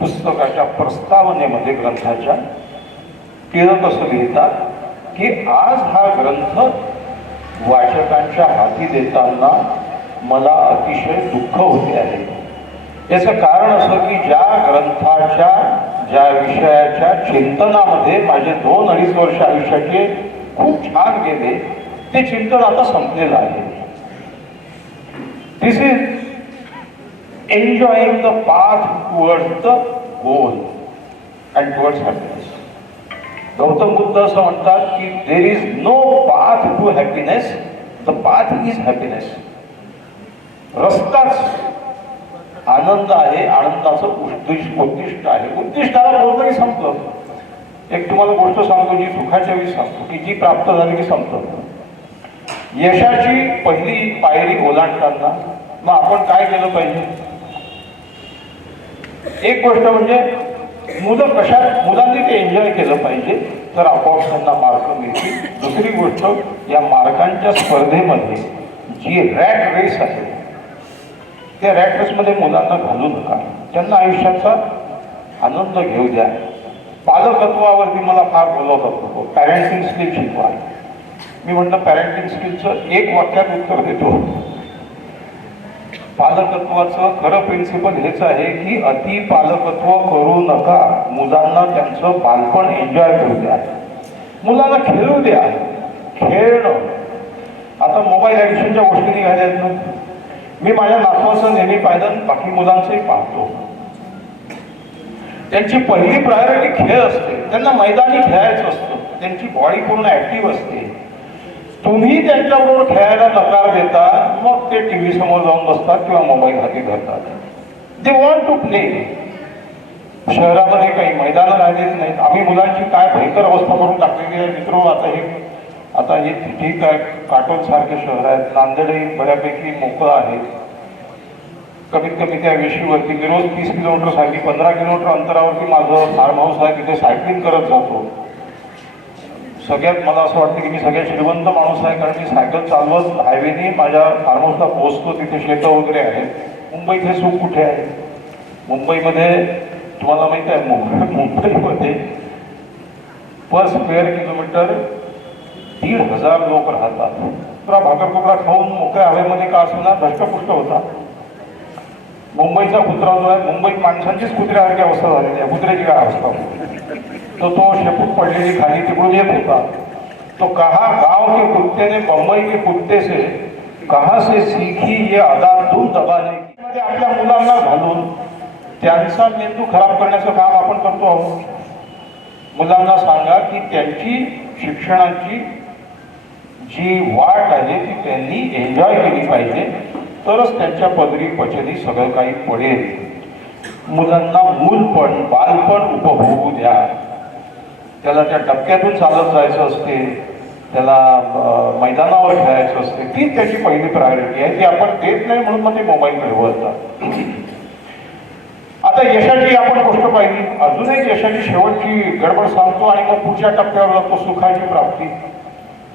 पुस्तकाच्या प्रस्तावनेमध्ये ग्रंथाच्या टिळक असं लिहितात की आज हा ग्रंथ वाचकांच्या हाती देताना मला अतिशय दुःख होते आहे. याचं कारण असं की ज्या ग्रंथाच्या ज्या विषयाच्या चिंतनामध्ये माझे 2-2.5 वर्ष आयुष्याचे खूप छान गेले ते चिंतन आता संपलेलं आहे. This is enjoying the path towards the goal and towards happiness. Gautam Buddha असं म्हणतात की there is no path to happiness, the path is happiness. रस्ताच आनंद आहे, आनंदाचं उद्दिष्ट आहे. उद्दिष्टाला बोलतही संपलं. एक तुम्हाला गोष्ट सांगतो जी सुखाच्या वेळी सांगतो की जी प्राप्त झाली की संपतं. यशाची पहिली पायरी ओलांडताना मग आपण काय केलं पाहिजे? एक गोष्ट म्हणजे मुलांनी ते एन्जॉय केलं पाहिजे, तर आपोआप त्यांना मार्क मिळतील. दुसरी गोष्ट, या मार्कांच्या स्पर्धेमध्ये जी रॅट रेस आहे त्या रॅट रेसमध्ये मुलांना घालू नका. त्यांना आयुष्याचा आनंद घेऊ द्या. पालकत्वावरती मला फार बोलवतात, पॅरेंटिंग स्किल शिकवा. मी म्हटलं पॅरेंटिंग स्किलचं एक वाक्यात उत्तर देतो. पालकत्वाचं खरं प्रिन्सिपल हेच आहे की अति पालकत्व करू नका. मुलांना त्यांचं बालपण एन्जॉय करू द्या, मुलांना खेळू द्या. खेळणं, आता मोबाईल ॲडिक्शनच्या गोष्टी निघाल्यात ना. मी माझ्या नातवाचं नेहमी पाहिलं, बाकी मुलांचंही पाहतो. त्यांची पहिली प्रायोरिटी खेळ असते. त्यांना मैदानी खेळायचं असतं. त्यांची बॉडी पूर्ण ऍक्टिव्ह असते. तुम्ही त्यांच्याबरोबर खेळायला नकार देता, मग ते टीव्ही समोर जाऊन बसतात किंवा मोबाईल हाती धरतात. They want to play. शहरामध्ये काही मैदानं राहिलेच नाहीत. आम्ही मुलांची काय भयंकर अवस्था करून टाकलेली आहे मित्र. आता हे ठीक आहे, काटोल सारखे शहर आहेत, नांदेडही बऱ्यापैकी मोकळं आहे. कमीत कमी त्या वेशीवरती मी रोज 30 किलोमीटरसाठी 15 किलोमीटर अंतरावरती माझं फार्म हाऊस आहे, तिथे सायकलिंग करत जातो. सगळ्यात मला असं वाटतं की मी सगळ्यात श्रीमंत माणूस आहे, कारण मी सायकल चालवत हायवेने माझ्या फार्म हाऊसला पोहोचतो. तिथे शेतं वगैरे आहेत. मुंबईत हे सुख कुठे आहे? मुंबईमध्ये तुम्हाला माहिती आहे, मुंबईमध्ये पर स्क्वेअर किलोमीटर 1,500 लोक राहतात. तर भाकर कुकरा खाऊन मोकळ्या हवेमध्ये का असणार धष्टपुष्ट होता. मुंबईचा कुत्रा जो आहे, मुंबईत माणसांचीच कुत्र्यासारखी अवस्था झालेली आहे. कुत्र्याची काय अवस्था? तो शेपूट पडलेली खाली तिकडून येत होता. तो कहा गांव के कुत्ते ने बंबई के कुत्ते से कहा से सीखी ये आदत तुम दबाने की. आपल्या मुलांना घालून त्यांचा मेंदू खराब करण्याचं काम आपण करतो आहोत. मुलांना सांगा की त्यांची शिक्षणाची जी वाट आहे ती त्यांनी एन्जॉय केली पाहिजे, तरच त्यांच्या पदरी पचनी सगळं काही पडेल. मुलांना मूलपण बालपण उपभोगू द्या. त्याला त्या टप्प्यातून चालत जायचं असते, त्याला मैदानावर खेळायचं असते. ती त्याची पहिली प्रायोरिटी आहे. ती आपण देत नाही म्हणून मग ते मोबाईलकडे वळतात. आता यशाची आपण गोष्ट पाहिली. अजून एक यशाची शेवटची गडबड सांगतो आणि मग पुढच्या टप्प्यावर जातो, सुखाची प्राप्ती.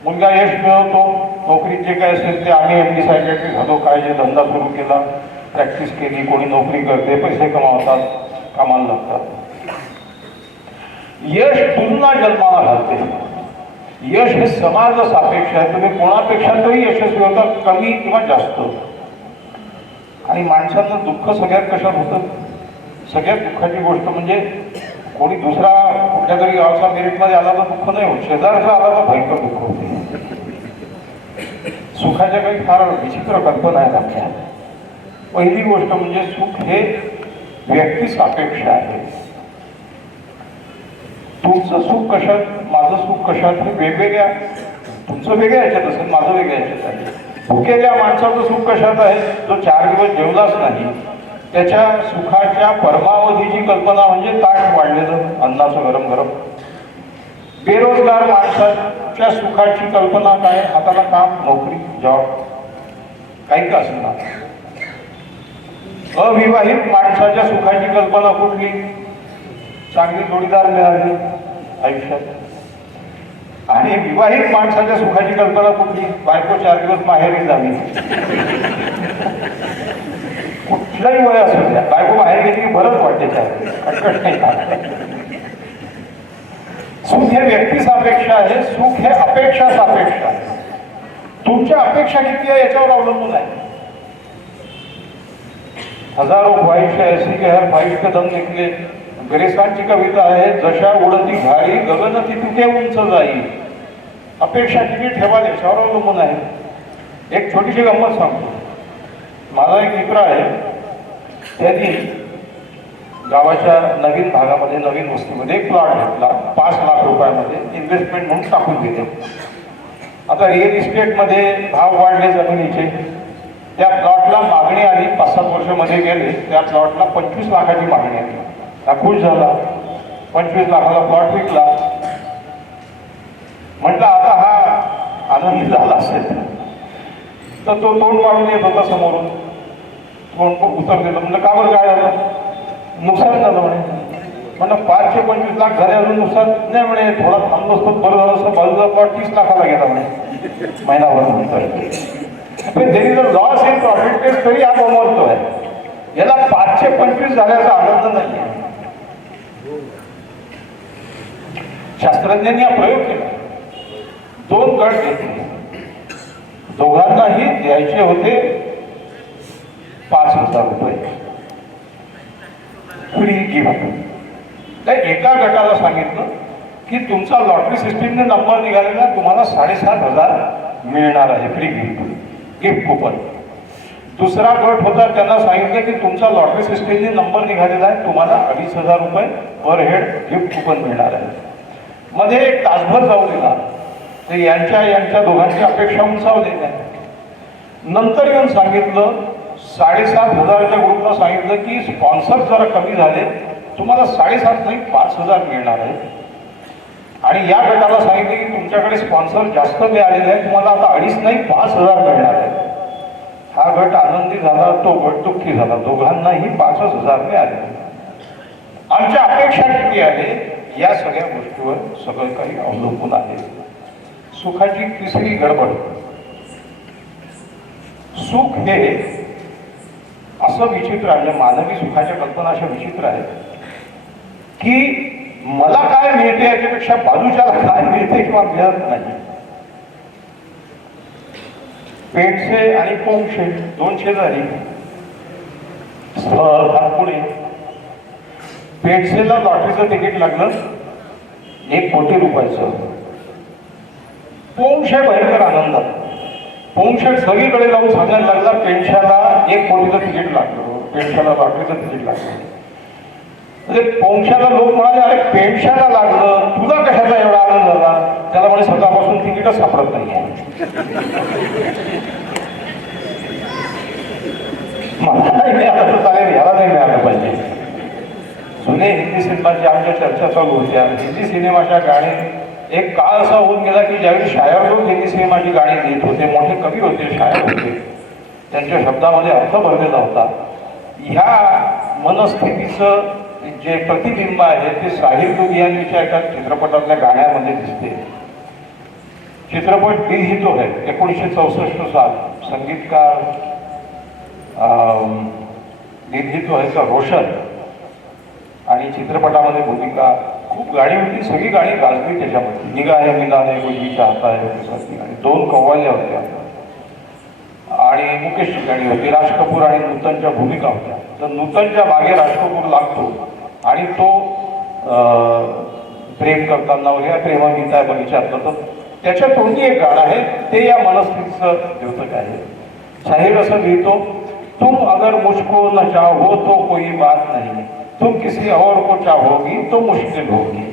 मुलगा यश मिळवतो, नोकरीत जे काय असेल ते. आम्ही MD सेक्रेटरी झालो, काय जे धंदा सुरू केला, प्रॅक्टिस केली, कोणी नोकरी करते, पैसे कमावतात, कामाला लागतात. यश तुलना जन्माला घालते. यश हे समाज सापेक्ष आहे. तुम्ही कोणापेक्षा तरी यशस्वी होता, कमी किंवा जास्त. आणि माणसाचं दुःख सगळ्यात कशात होतं? सगळ्यात दुःखाची गोष्ट म्हणजे कोणी दुसरा कुठल्या तरी गावचा मेरिटमध्ये आला तर दुःख नाही होत, शेजारचा आला तर भयंकर दुःख होते. सुखाच्या काही फार विचित्र कल्पना आहेत आपल्या. पहिली गोष्ट म्हणजे सुख हे व्यक्ती सापेक्ष आहे. तुमचं सुख कशात, माझं सुख कशात, हे वेगवेगळ्या, तुमचं वेगळ्या याच्यात असेल, माझं वेगळ्या याच्यात आहे. भुकेल्या माणसाचं सुख कशात आहे? जो 4 दिवस जेवलाच नाही, त्याच्या सुखाच्या परमावधीची कल्पना म्हणजे ताट वाढलेलं अन्नाचं गरम गरम. बेरोजगार माणसाच्या सुखाची कल्पना काय? हाताला काम, नोकरी, जॉब, काही का असणार. अविवाहित माणसाच्या सुखाची कल्पना कुठली? चांगली जोडीदार मिळाली आयुष्यात. आणि विवाहित माणसाच्या सुखाची कल्पना कुठली? बायको 4 दिवस माहेरी जावी. कुठलाही वय असू द्या, बायको बाहेर गेली की बरंच वाटते. कटकट नाही का? सुख हे व्यक्ती सापेक्ष आहे, सुख हे अपेक्षा सापेक्ष आहे. तुमच्या अपेक्षा किती आहे याच्यावर अवलंबून आहे. हजारो ख्वाहिश ऐसी के हर ख्वाहिश के दम निकले. ग्रेसांची कविता आहे, जशा उडती घारी गगन ती तुके उंच जाई. अपेक्षा किती ठेवाल याच्यावर अवलंबून आहे. एक छोटीशी गंमत सांगतो. माझा एक मित्र आहे, त्यांनी गावाच्या नवीन भागामध्ये, नवीन वस्तीमध्ये एक प्लॉट घेतला 5 लाख रुपयामध्ये, इन्व्हेस्टमेंट म्हणून टाकून दिले. आता रिअल इस्टेटमध्ये भाव वाढले जमिनीचे. त्या प्लॉटला मागणी आली. 5-7 वर्षामध्ये गेले, त्या प्लॉटला 25 लाखाची मागणी आली. हा खुश झाला, 25 लाखाला प्लॉट विकला. म्हटलं आता हा आनंदी झाला असेल. तर तो तोंड काढून येत होता समोरून. तोंड उत्तर देतो. म्हणजे का बरं काय झालं? नुकसान झालं म्हणे. म्हणलं 5 ते 25 लाख झाले, अजून नुकसान नाही म्हणे. थोडा थांबलो असतो बरं झालं असतं. बाजूला प्लॉट 30 लाखाला गेला म्हणे महिनाभर नंतर. देरी जर लॉस इन प्रॉफिट टेस्ट तरी हा गमवतोय. याला 5 ते 25 झाल्याचा आनंद नाही. शास्त्रज्ञांनी हा प्रयोग केला. 2 गट घेतले. दोघांनाही द्यायचे होते 5,000 रुपये फ्री गिफ्ट. त्या एका गटाला सांगितलं की तुमचा लॉटरी सिस्टीमने नंबर निघालेला, तुम्हाला 7,500 मिळणार आहे फ्री गिफ्ट कुपन. दुसरा गट होता, त्यांना सांगितलं की तुमचा लॉटरी सिस्टीमने नंबर निघालेला आहे, तुम्हाला 2,500 रुपये पर हेड गिफ्ट कुपन मिळणार आहे. मध्ये एक तासभर जाऊ दिला. तर यांच्या दोघांची अपेक्षा उंचावली नाही. नंतर येऊन सांगितलं 7,500च्या ग्रुपला सांगितलं की स्पॉन्सर जरा कमी झाले, तुम्हाला 7,500 नाही 5,000 मिळणार आहे. आणि या गटाला सांगितलं की तुमच्याकडे स्पॉन्सर जास्त मिळालेले आहे, तुम्हाला आता 2,500 नाही 5,000 मिळणार आहे. हा गट आनंदी झाला, तो गट दुःखी झाला. दोघांनाही 5,000 मिळाले. आमच्या अपेक्षा किती आहे या सगळ्या गोष्टीवर सगळं काही अवलंबून आहे. सुखाची तिसरी गडबड. सुख हे असं विचित्र आहे, मानवी सुखाच्या कल्पना अशा विचित्र आहेत की मला काय मिळते याच्यापेक्षा बाजूच्याला काय मिळते किंवा मिळत नाही. पेठसे आणि पोंगशे 2 शेजारी पुणे. पेठसेला लॉटरीचं तिकीट लागलं 1 कोटी रुपयाचं. पोंगशे भयंकर आनंदात. पोंगशे सगळीकडे जाऊन सांगायला लागला पेन्शाला 1 कोटीचं तिकीट लागलं, पेन्शाला लॉटरीचं तिकीट लागलं. म्हणजे पोंगशाला लोक म्हणाले अरे पेन्शाला लागलं, तुला कशाचा एवढा आनंद झाला? त्याला म्हणे स्वतःपासून तिकीटच सापडत नाही. मला नाही मिळालं तर चालेल, याला नाही मिळालं पाहिजे. जुने हिंदी सिनेमाची आमच्या चर्चा चालू होत्या. हिंदी सिनेमाच्या गाणी एक काळ असा होऊन गेला की ज्यावेळी शायर लोक हिंदी सिनेमाची गाणी लिहित होते, मोठे कवी होते, शायर होते, त्यांच्या शब्दामध्ये अर्थ भरलेला होता. ह्या मनस्थितीचं जे प्रतिबिंब आहे ते साहिल लुधियानीच्या एका चित्रपटातल्या गाण्यामध्ये दिसते. चित्रपट दिल ही तो है 1964 साल. संगीतकार दिल ही तो है का रोशन. आणि चित्रपटामध्ये भूमिका खूप गाणी होती, सगळी गाणी गाजली त्याच्यामध्ये. निगाहे मिलाने गुलवी चाहता है गाणी. 2 कव्वाल्या होत्या आणि मुकेशची गाणी होती. राज कपूर आणि नूतनच्या भूमिका होत्या. तर नूतनच्या मागे राज कपूर लागतो आणि तो प्रेम करताना वगैरे प्रेमागीत आहे बगीच्यातलं, तर त्याच्या तोंडी एक गाणं आहे, ते या मनस्थितीचं द्योतक आहे. शाहीर असं लिहितो, तुम अगर मुझको न चाहो तो कोई बात नहीं, तुम किसी और को चाहोगी तो मुश्किल होगी.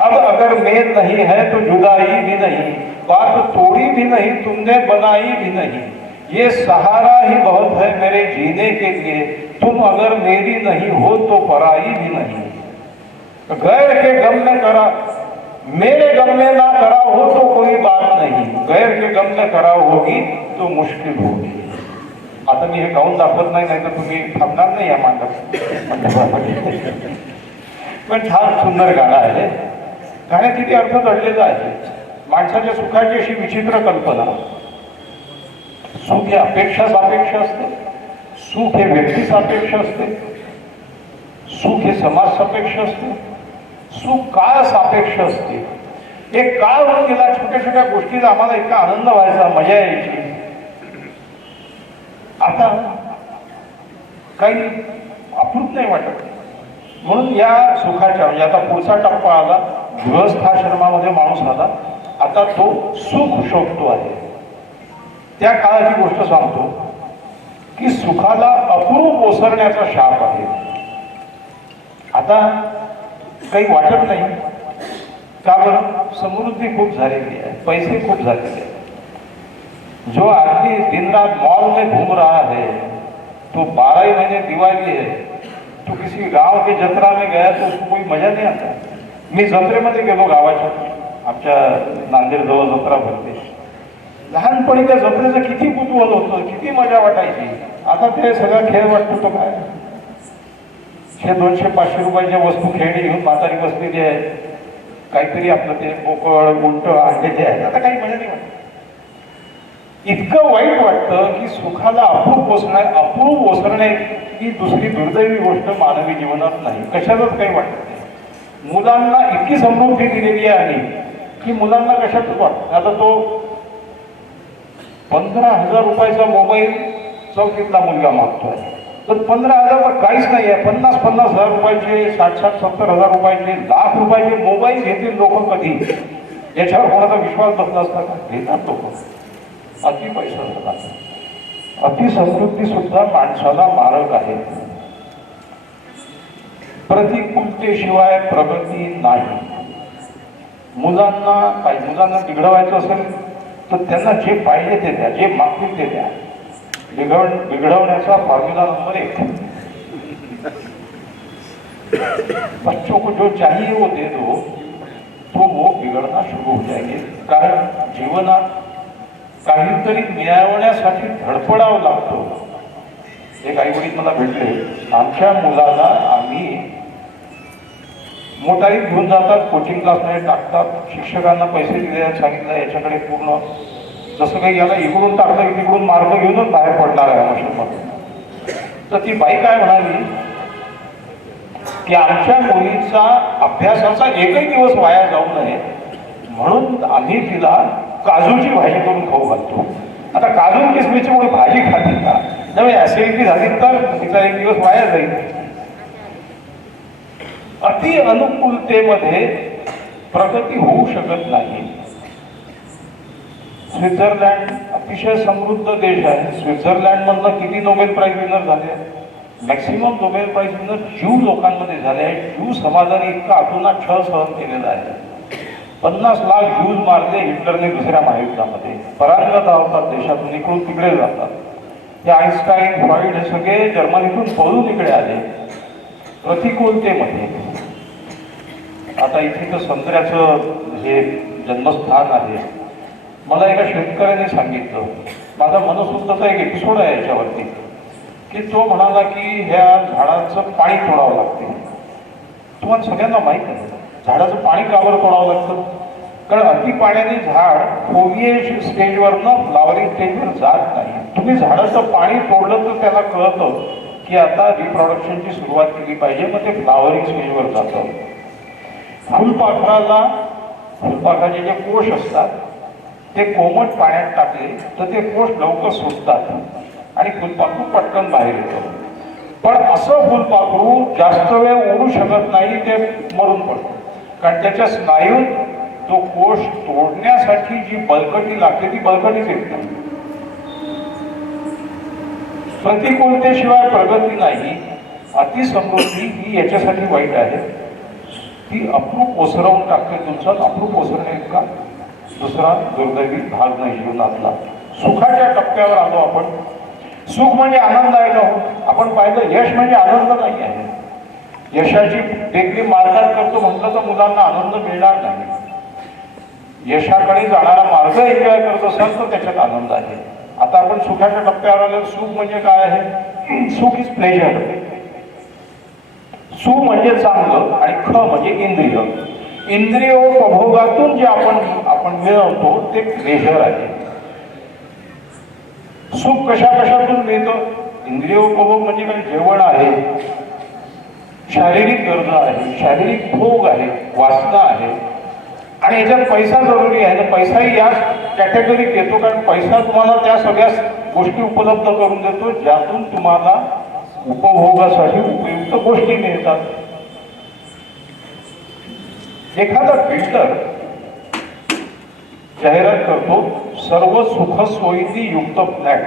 अब अगर मेल नहीं है तो जुदाई भी नहीं, बात तोड़ी भी नहीं तुमने बनाई भी नहीं, ये सहारा ही बहुत है मेरे जीने के लिए, तुम अगर मेरी नहीं हो तो पराई भी नहीं. गैर के गम में करा मेरे गम में ना करा हो तो कोई बात नहीं, गैर के गम में करा होगी तो मुश्किल होगी. आता मी हे गाऊन दाखवत नाही, तर तुम्ही थांबणार नाही या मंडपामध्ये. पण छान सुंदर गाणं आहे. गाण्यात किती अर्थ दडलेला आहे. माणसाच्या सुखाची अशी विचित्र कल्पना. सुख हे अपेक्षा सापेक्ष असते, सुख हे व्यक्ती सापेक्ष असते, सुख हे समाज सापेक्ष असते, सुख काळ सापेक्ष असते. एक काळ होऊन गेला, छोट्या छोट्या गोष्टीचा आम्हाला इतका आनंद व्हायचा, मजा यायची. आता काही अप्रूप नाही वाटत. म्हणून या सुखाच्या म्हणजे आता पुढचा टप्पा आला, गृहस्थाश्रमामध्ये माणूस आला, आता तो सुख शोधतो आहे. त्या काळाची गोष्ट सांगतो की सुखाला अप्रूप ओसरण्याचा शाप आहे. आता काही वाटत नाही. का बरं? समृद्धी खूप झालेली आहे, पैसे खूप झालेले आहेत. जो आदमी दिन रात मॉल में घूम रहा है तो 12 महीने दिवाळी है, तो किसी गांव के जत्रा में गया तो उसको कोई मजा नहीं आता. मी जत्रेमध्ये गेलो गावाच्या, आमच्या नांदेड जवळ जत्रा भरते. लहानपणी त्या जत्रेचं किती कुतूहल होतं, किती मजा वाटायची. आता ते सगळं खेळ वाटतो तो काय. 200-500 रुपयाच्या वस्तू खेळणी घेऊन म्हातारी बसलेली आहे, काहीतरी आपलं ते बोकड उंट आणलेले आहेत. आता काही मजा नाही वाटत. इतकं वाईट वाटतं की सुखाला अपूर्व ओसरणे ही दुसरी दुर्दैवी गोष्ट मानवी जीवनात नाही, कशातच काही वाटत नाही. मुलांना इतकी समृद्धी दिलेली आहे की मुलांना कशातच वाटत. आता तो 15,000 रुपयाचा मोबाईल चौकीतला मुलगा मागतोय, तर 15,000 तर काहीच नाही आहे. 50,000 रुपयाचे, 60,000-70,000 रुपयाचे, लाख रुपयाचे मोबाईल घेतील लोक कधी, याच्यावर कोणाचा विश्वास बसला असता का? घेतात लोक. अति पैसा झाला. अति समृद्धी सुद्धा माणसाला मारक आहे. प्रतिकूलतेशिवाय प्रगती नाही. मुलांना बिघडवायचं असेल तर त्यांना जे पाहिजे ते द्या, जे मागतील ते द्या. बिघडवण्याचा फॉर्म्युला नंबर 1, बच्चों को जो चाहिए वो दे दो तो वो बिगड़ना शुरू हो जाएंगे. कारण जीवनात काहीतरी मिळवण्यासाठी धडपडावं लागतो. एक आई वडील मला भेटले, आमच्या मुलाला आम्ही मोटारीत घेऊन जातात, कोचिंग क्लासमध्ये टाकतात, शिक्षकांना पैसे दिले सांगितलं याच्याकडे पूर्ण जसं काही याला इकडून टाकलं की तिकडून मार्ग घेऊनच बाहेर पडणार आहे मशीनमध्ये. तर ती बाई काय म्हणाली की आमच्या मुलीचा अभ्यासाचा एकही दिवस वाया जाऊ नये म्हणून आम्ही तिला काजूची भाजी करून खाऊ घालतो. आता काजू किसमिसची मुळे भाजी खाते का? त्यामुळे ऍसिडिटी झाली तर तिचा एक दिवस वाया जाईल. अति अनुकूलतेमध्ये प्रगती होऊ शकत नाही. स्वित्झर्लंड अतिशय समृद्ध देश आहे. स्वित्झर्लंड मधनं किती नोबेल प्राइज विनर झाले? Maximum Nobel prize winner Jew लोकांमध्ये झाले आहेत. ज्यू समाजाने इतका अतोनात छळ सहन केलेला आहे. 50 लाख ज्यूज मारले हिटलरने दुसऱ्या महायुद्धामध्ये. परांगत होतात, देशातून इकडून तिकडे जातात. हे आईन्स्टाईन, फ्रॉइड हे सगळे जर्मनीतून पळून इकडे आले प्रतिकूलतेमध्ये. आता इथे तर संत्र्याचं हे जन्मस्थान आहे. मला एका शेतकऱ्याने सांगितलं, माझा मनसुक्ताचा एक एपिसोड आहे याच्यावरती, की तो म्हणाला की ह्या झाडाचं पाणी तोडावं लागते. तुम्हाला सगळ्यांना माहीत आहे झाडाचं पाणी का बरं तोडावं लागतं? कारण अति पाण्याने झाड फोलिएज स्टेजवरनं फ्लावरिंग स्टेजवर जात नाही. तुम्ही झाडाचं पाणी तोडलं तर त्याला कळतं की आता रिप्रोडक्शनची सुरुवात केली पाहिजे, मग ते फ्लावरिंग स्टेजवर जातं. फुलपाखराचे जे कोश असतात ते कोमट पाण्यात टाकले तर ते कोश लवकर सुटतात आणि फुलपाखरू पटकन बाहेर येतं. पण असं फुलपाखरू जास्त वेळ उडू शकत नाही, ते मरून पडतं. कारण त्याच्या स्नायूत तो कोश तोडण्यासाठी जी बळकटी लागते ती बळकटीच येत नाही. प्रतिकूलतेशिवाय प्रगती नाही. अतिसमृद्धी ही याच्यासाठी वाईट आहे. ती अप्रूप ओसरवून टाकते. तुमचा अप्रूप ओसरणे का दुसरा दुर्दैवी भाग नाही जीवनातला. सुखाच्या टप्प्यावर आलो आपण. सुख म्हणजे आनंद आहे का? आपण पाहिलं यश म्हणजे आनंद नाही आहे. यशाची टेकडी मार्गात करतो म्हटलं तर मुलांना आनंद मिळणार नाही. यशाकडे जाणारा मार्ग एन्जॉय करत असाल तर त्याच्यात आनंद आहे. आता आपण सुखाच्या टप्प्यावर आलो. सुख म्हणजे काय आहे? सुख इज प्लेजर. सु म्हणजे चांगलं आणि ख म्हणजे इंद्रिय. इंद्रियोपभोगातून जे आपण मिळवतो ते प्लेजर आहे. सुख कशा कशातून मिळतं? इंद्रियोपभोग म्हणजे काही जेवण आहे, शारीरिक गरजा आहे, शारीरिक भोग आहे, वासना आहे आणि याच्यात पैसा जरुरी आहे. पैसाही याच कॅटेगरीत येतो. कारण पैसा तुम्हाला त्या सगळ्या गोष्टी उपलब्ध करून देतो ज्यातून तुम्हाला उपभोगासाठी उपयुक्त गोष्टी मिळतात. एखादा बिल्डर जाहिरात करतो सर्व सुख सोयींनी युक्त फ्लॅट.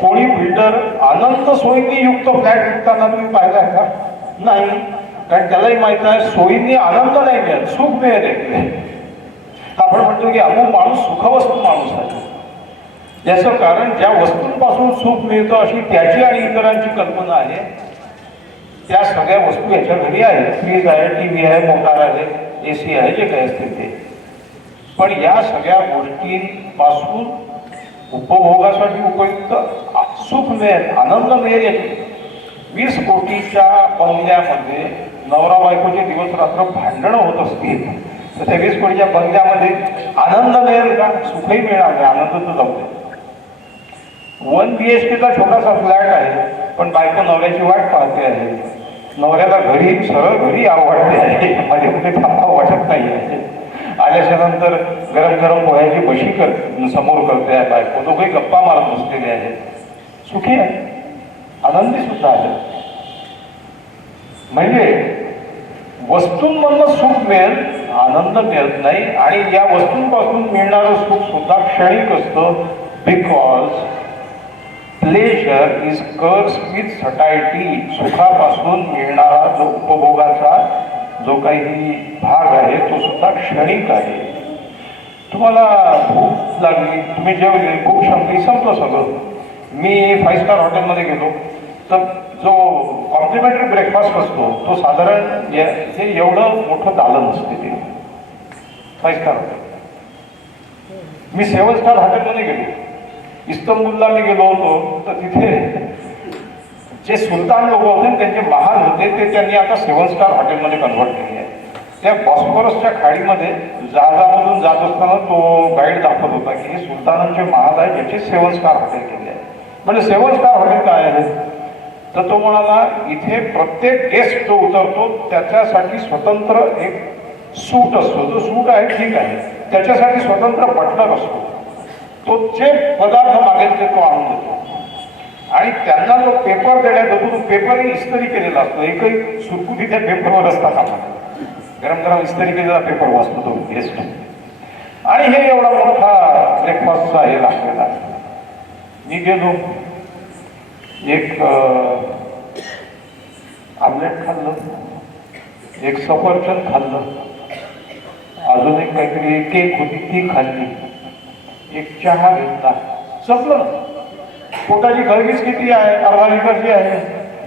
कोणी बिल्डर आनंद सोयींनी युक्त फ्लॅट विकताना तुम्ही पाहिलाय का? नाही. कारण त्यालाही माहित आहे सोयींनी आनंद नाही मिळत, सुख मिळेल. आपण म्हणतो की अमुक माणूस सुखवस्तू माणूस आहे. याचं कारण ज्या वस्तूंपासून सुख मिळतं अशी त्याची आणि इतरांची कल्पना आहे. त्या सगळ्या वस्तू याच्या घरी आहेत. फ्रीज आहे, टीव्ही आहे, मोटार आहे, एसी आहे, जे काही असते ते. पण या सगळ्या गोष्टींपासून उपभोगासाठी उपयुक्त सुख मिळेल, आनंद मिळेल याची 20 कोटीच्या बंगल्यामध्ये नवरा बायकोचे दिवस रात्र भांडणं होत असतील तर त्या 20 कोटीच्या बंगल्यामध्ये आनंद मिळेल का? सुखही मिळणार नाही, आनंद तर जाऊ दे. 1 BHK चा छोटासा फ्लॅट आहे, पण बायको नवऱ्याची वाट पाहते आहे, नवऱ्याला घरी सरळ घरी आवडते आहे, मध्ये कुठे थांबा वाटत नाही आहे. आल्याच्या नंतर गरम गरम पोह्याची बशी समोर करते आहे बायको, दोघे गप्पा मारत बसलेले आहेत, सुखी आहे, आनंदी सुद्धा आहे. म्हणजे वस्तूंमधलं सुख मिळेल, आनंद मिळत नाही. आणि या वस्तूंपासून मिळणारं सुख सुद्धा क्षणिक असतं. बिकॉज प्लेजर इज कर्स विथ सटायटी. सुखापासून मिळणारा जो उपभोगाचा जो काही भाग आहे तो सुद्धा क्षणिक आहे. तुम्हाला भूक लागली, तुम्ही जेवले, भूक संपली, संपलं सगळं. मी 5 स्टार हॉटेलमध्ये गेलो तर जो कॉम्प्लिमेंटरी ब्रेकफास्ट असतो तो साधारण हे एवढं मोठं दालन असते ते 5 स्टार हॉटेल. मी 7 स्टार हॉटेलमध्ये गेलो, इस्तंबुलला मी गेलो होतो तर तिथे जे सुलतान लोक होते त्यांचे महाल होते ते त्यांनी आता 7 स्टार हॉटेलमध्ये कन्व्हर्ट केले आहे. त्या बॉस्फोरसच्या खाडीमध्ये जहाजामधून जात असताना तो गाईड दाखवत होता की हे सुलतानांचे महाल आहे ज्याचे 7 स्टार हॉटेल केले आहे. म्हणजे 7 स्टार हॉटेल काय आहे? तर तो म्हणाला इथे प्रत्येक गेस्ट जो उतरतो त्याच्यासाठी स्वतंत्र एक सूट असतो. जो सूट आहे ठीक आहे, त्याच्यासाठी स्वतंत्र बटलर असतो. तो जे पदार्थ मागेल ते तो आणून देतो. आणि त्यांना जो पेपर देण्यात येतो तो पेपरही इस्त्री केलेला असतो. एकही सुरकुती त्या पेपरवर असतात. आम्हाला गरम गरम इस्त्री केलेला पेपर वाचतो तो गेस्ट. आणि हे एवढा मोठा ब्रेकफास्टचा हे लागलेला आहे. मी गेलो, एक आमलेट खाल्लं, एक सफरचंद खाल्लं, अजून एक काहीतरी केक होती ती खाल्ली, एक चहा घेतला, संपलं. पोटाची गरमीच किती आहे? 1/2 लिटरची आहे,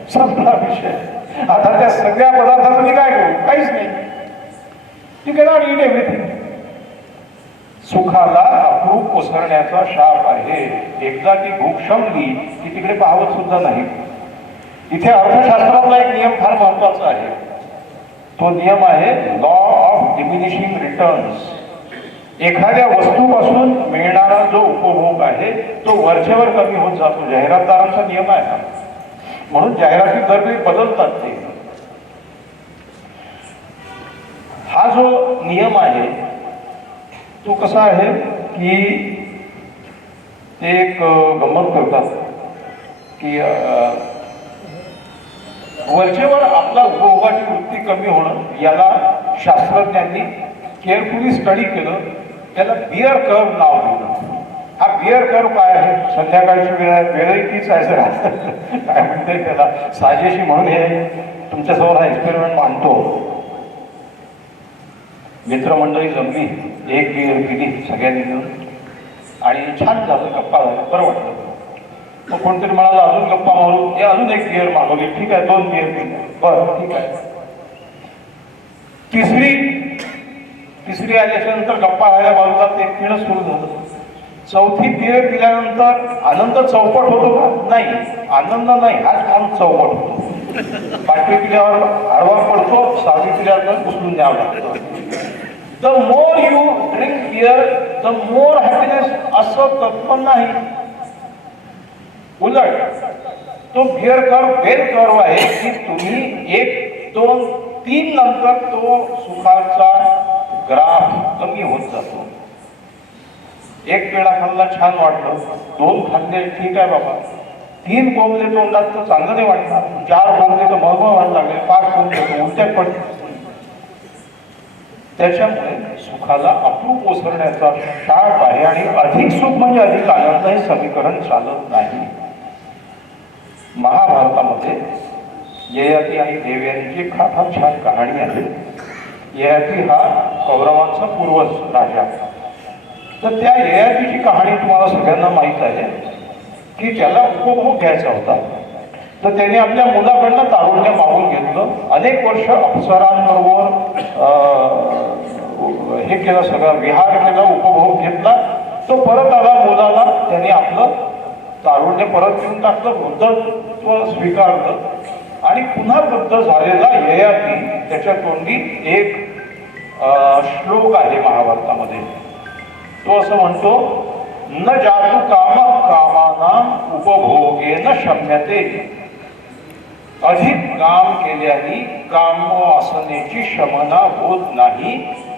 संपला विषय. आता त्या सगळ्या पदार्थाचं मी काय करू? काहीच नाही. ती कॅनॉट ईट एव्हरीथिंग. सुखाला अप्रूप ओसरण्याचा शाप आहे. एकदा ती भूक शमली की तिकडे पाहत सुद्धा नाही. इथे अर्थशास्त्रातला एक नियम फार महत्वाचा आहे. तो नियम आहे लॉ ऑफ डिमिनिशिंग रिटर्न्स. एखाद्या वस्तूपासून मिळणारा जो उपभोग आहे तो वरचेवर कमी होत जातो. जाहिरातदारांचा नियम आहे, म्हणून जाहिराती दरवेळी बदलतात. ते हा जो नियम आहे तो कसा आहे की ते एक गंमत करतात की वरचेवर आपला उपभोगाची वृत्ती कमी होणं याला शास्त्रज्ञांनी केअरफुली स्टडी केलं. त्याला बिअर कर्व नाव दिलं. हा बिअर कर्व काय आहे? संध्याकाळची वेळही तीच आहे सर. काय म्हणते त्याला साजेशी म्हणून हे तुमच्यासमोर हा एक्सपेरिमेंट मांडतो. मित्रमंडळी जमली, एक बिअर पिली सगळ्यांनी मिळून आणि छान झालं, गप्पा झाल्या, बरं वाटलं. मग कोणतरी म्हणाला अजून गप्पा मारू, हे अजून एक बिअर मागवली, ठीक आहे 2 बिअर पिली, बरं ठीक आहे. तिसरी आल्याच्या नंतर गप्पा राहायला बाजूला ते पिणं सुरू झालं. 4थी बिअर पिल्यानंतर आनंद चौपट होतो का? नाही, आनंद नाही, हाच काम चौपट होतो. 5वी पिल्यावर आडवा पडतो, 6वी पिल्यानंतर उचलून द्यावं लागतं. The more you drink beer the more happiness असं तत्व नाही. उलट तो बिअर कर्व बेल कर्व आहे की तुम्ही 1, 2, 3 नंतर तो सुखाचा ग्राफ कमी होत जातो. 1 पेढा खाल्ला, छान वाटलं, 2 खाल्ले, ठीक आहे बाबा, 3 बोंबले तोंडात तर चांगलं नाही वाटणार, 4 बोंबले तर मळमळ व्हायला लागले, 5 बोंबले उलट्या पडतात. त्याच्यामुळे सुखाला अप्रूप ओसरण्याचा शाप आहे. आणि अधिक सुख म्हणजे अधिक आनंद हे समीकरण चालत नाही. महाभारतामध्ये ययाती आणि देवयानीची फार छान कहाणी आहे. ययाती हा कौरवांचा पूर्वज राजा. तर त्या ययातीची कहाणी तुम्हाला सगळ्यांना माहीत आहे की त्याला उपभोग घ्यायचा होता. तर त्याने आपल्या मुलाकडनं तारुण्य मागून घेतलं. अनेक वर्ष अप्सरांबरोबर हे केलं, सगळं विहार केला, उपभोग घेतला. तो परत आला मुलाला, त्याने आपलं तारुण्य परत घेऊन टाकलं, वृद्धत्व स्वीकारलं आणि पुन्हा वृद्ध झालेला ययाती त्याच्या तोंडी एक श्लोक आहे महाभारतामध्ये. तो असं म्हणतो, न जातु काम कामानां उपभोगेन शम्यते. अधिक काम केल्याने काम वासनेची शमना होत नाही.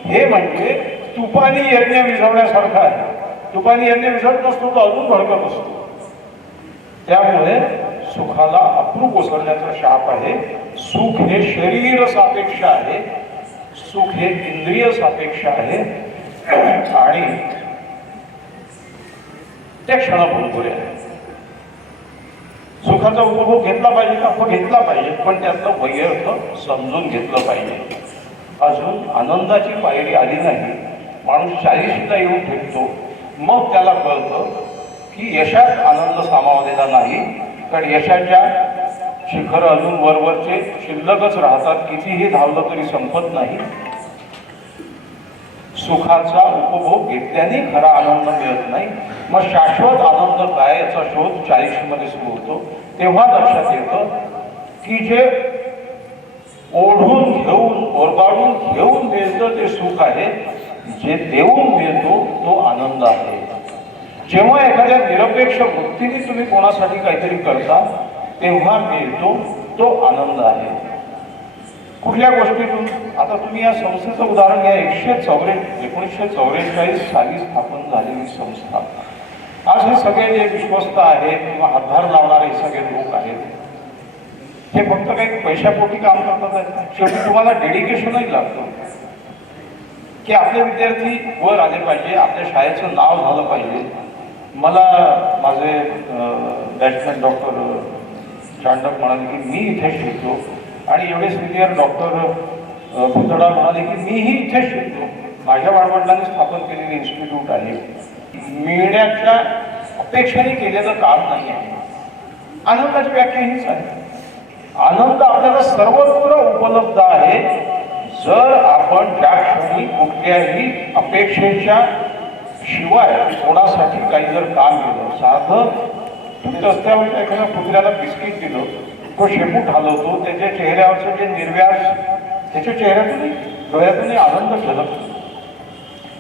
हे म्हणजे तुपानी यज्ञ विझवण्यासारखं आहे. तुपानी यज्ञ विझवत नसतो तो अजून भडकत असतो. त्यामुळे सुखाला अप्रूप ओसरण्याचा शाप आहे. सुख हे शरीर सापेक्ष आहे, सुख हे इंद्रिय सापेक्ष आहे आणि ते क्षणभंगुर आहे. सुखाचा उपभोग घेतला पाहिजे का? हो, घेतला पाहिजे, पण त्यातलं वैयर्थ समजून घेतलं पाहिजे. अजून आनंदाची पायरी आली नाही. माणूस 40ला येऊन ठेवतो, मग त्याला कळतं की यशात आनंद सामावलेला नाही. कारण यशाच्या शिखर अजून वरवरचे शिल्लकच राहतात, कितीही धावलं तरी संपत नाही. सुखाचा उपभोग घेतल्याने खरा आनंद मिळत नाही. मग शाश्वत आनंद काय याचा शोध 40मध्ये सुरू होतो. तेव्हा लक्षात येतं की जे ओढून घेऊन ओरबाडून घेऊन मिळतं ते सुख आहे, जे देऊन मिळतो तो आनंद आहे. जेव्हा एखाद्या निरपेक्ष वृत्तीने तुम्ही कोणासाठी काहीतरी करता तेव्हा मिळतो तो आनंद आहे. कुठल्या गोष्टीतून? आता तुम्ही या संस्थेचं उदाहरण घ्या. 1944 साली स्थापन झालेली संस्था. आज हे सगळे जे विश्वस्त आहेत किंवा हातभार लावणारे सगळे लोक आहेत, हे फक्त काही पैशापोटी काम करतात. शेवटी तुम्हाला डेडिकेशनही लागतं की आपले विद्यार्थी वर आले पाहिजे, आपल्या शाळेचं नाव झालं पाहिजे. मला माझे बॅचमॅन डॉक्टर चांडक म्हणाले की मी इथे शिकतो आणि एवढे सिनियर डॉक्टर भुतडा म्हणाले की मीही इथे शिकतो. माझ्या वडिलांनी स्थापन केलेले इन्स्टिट्यूट आहे. मिळण्याच्या अपेक्षेने केलेलं काम नाही आहे. आनंदाची व्याख्या हीच आहे. आनंद आपल्याला सर्वत्र उपलब्ध आहे जर आपण ज्या क्षणी कुठल्याही अपेक्षेच्या शिवाय कोणासाठी काही जर काम केलं. साधं तुम्ही रस्त्यावर एखाद्या कुत्र्याला बिस्किट दिलं, तो शेपूट हलवतो, त्याच्या चेहऱ्यावरचं जे निर्व्यास त्याच्या चेहऱ्यातूनही डोळ्यातूनही आनंद झलकतो.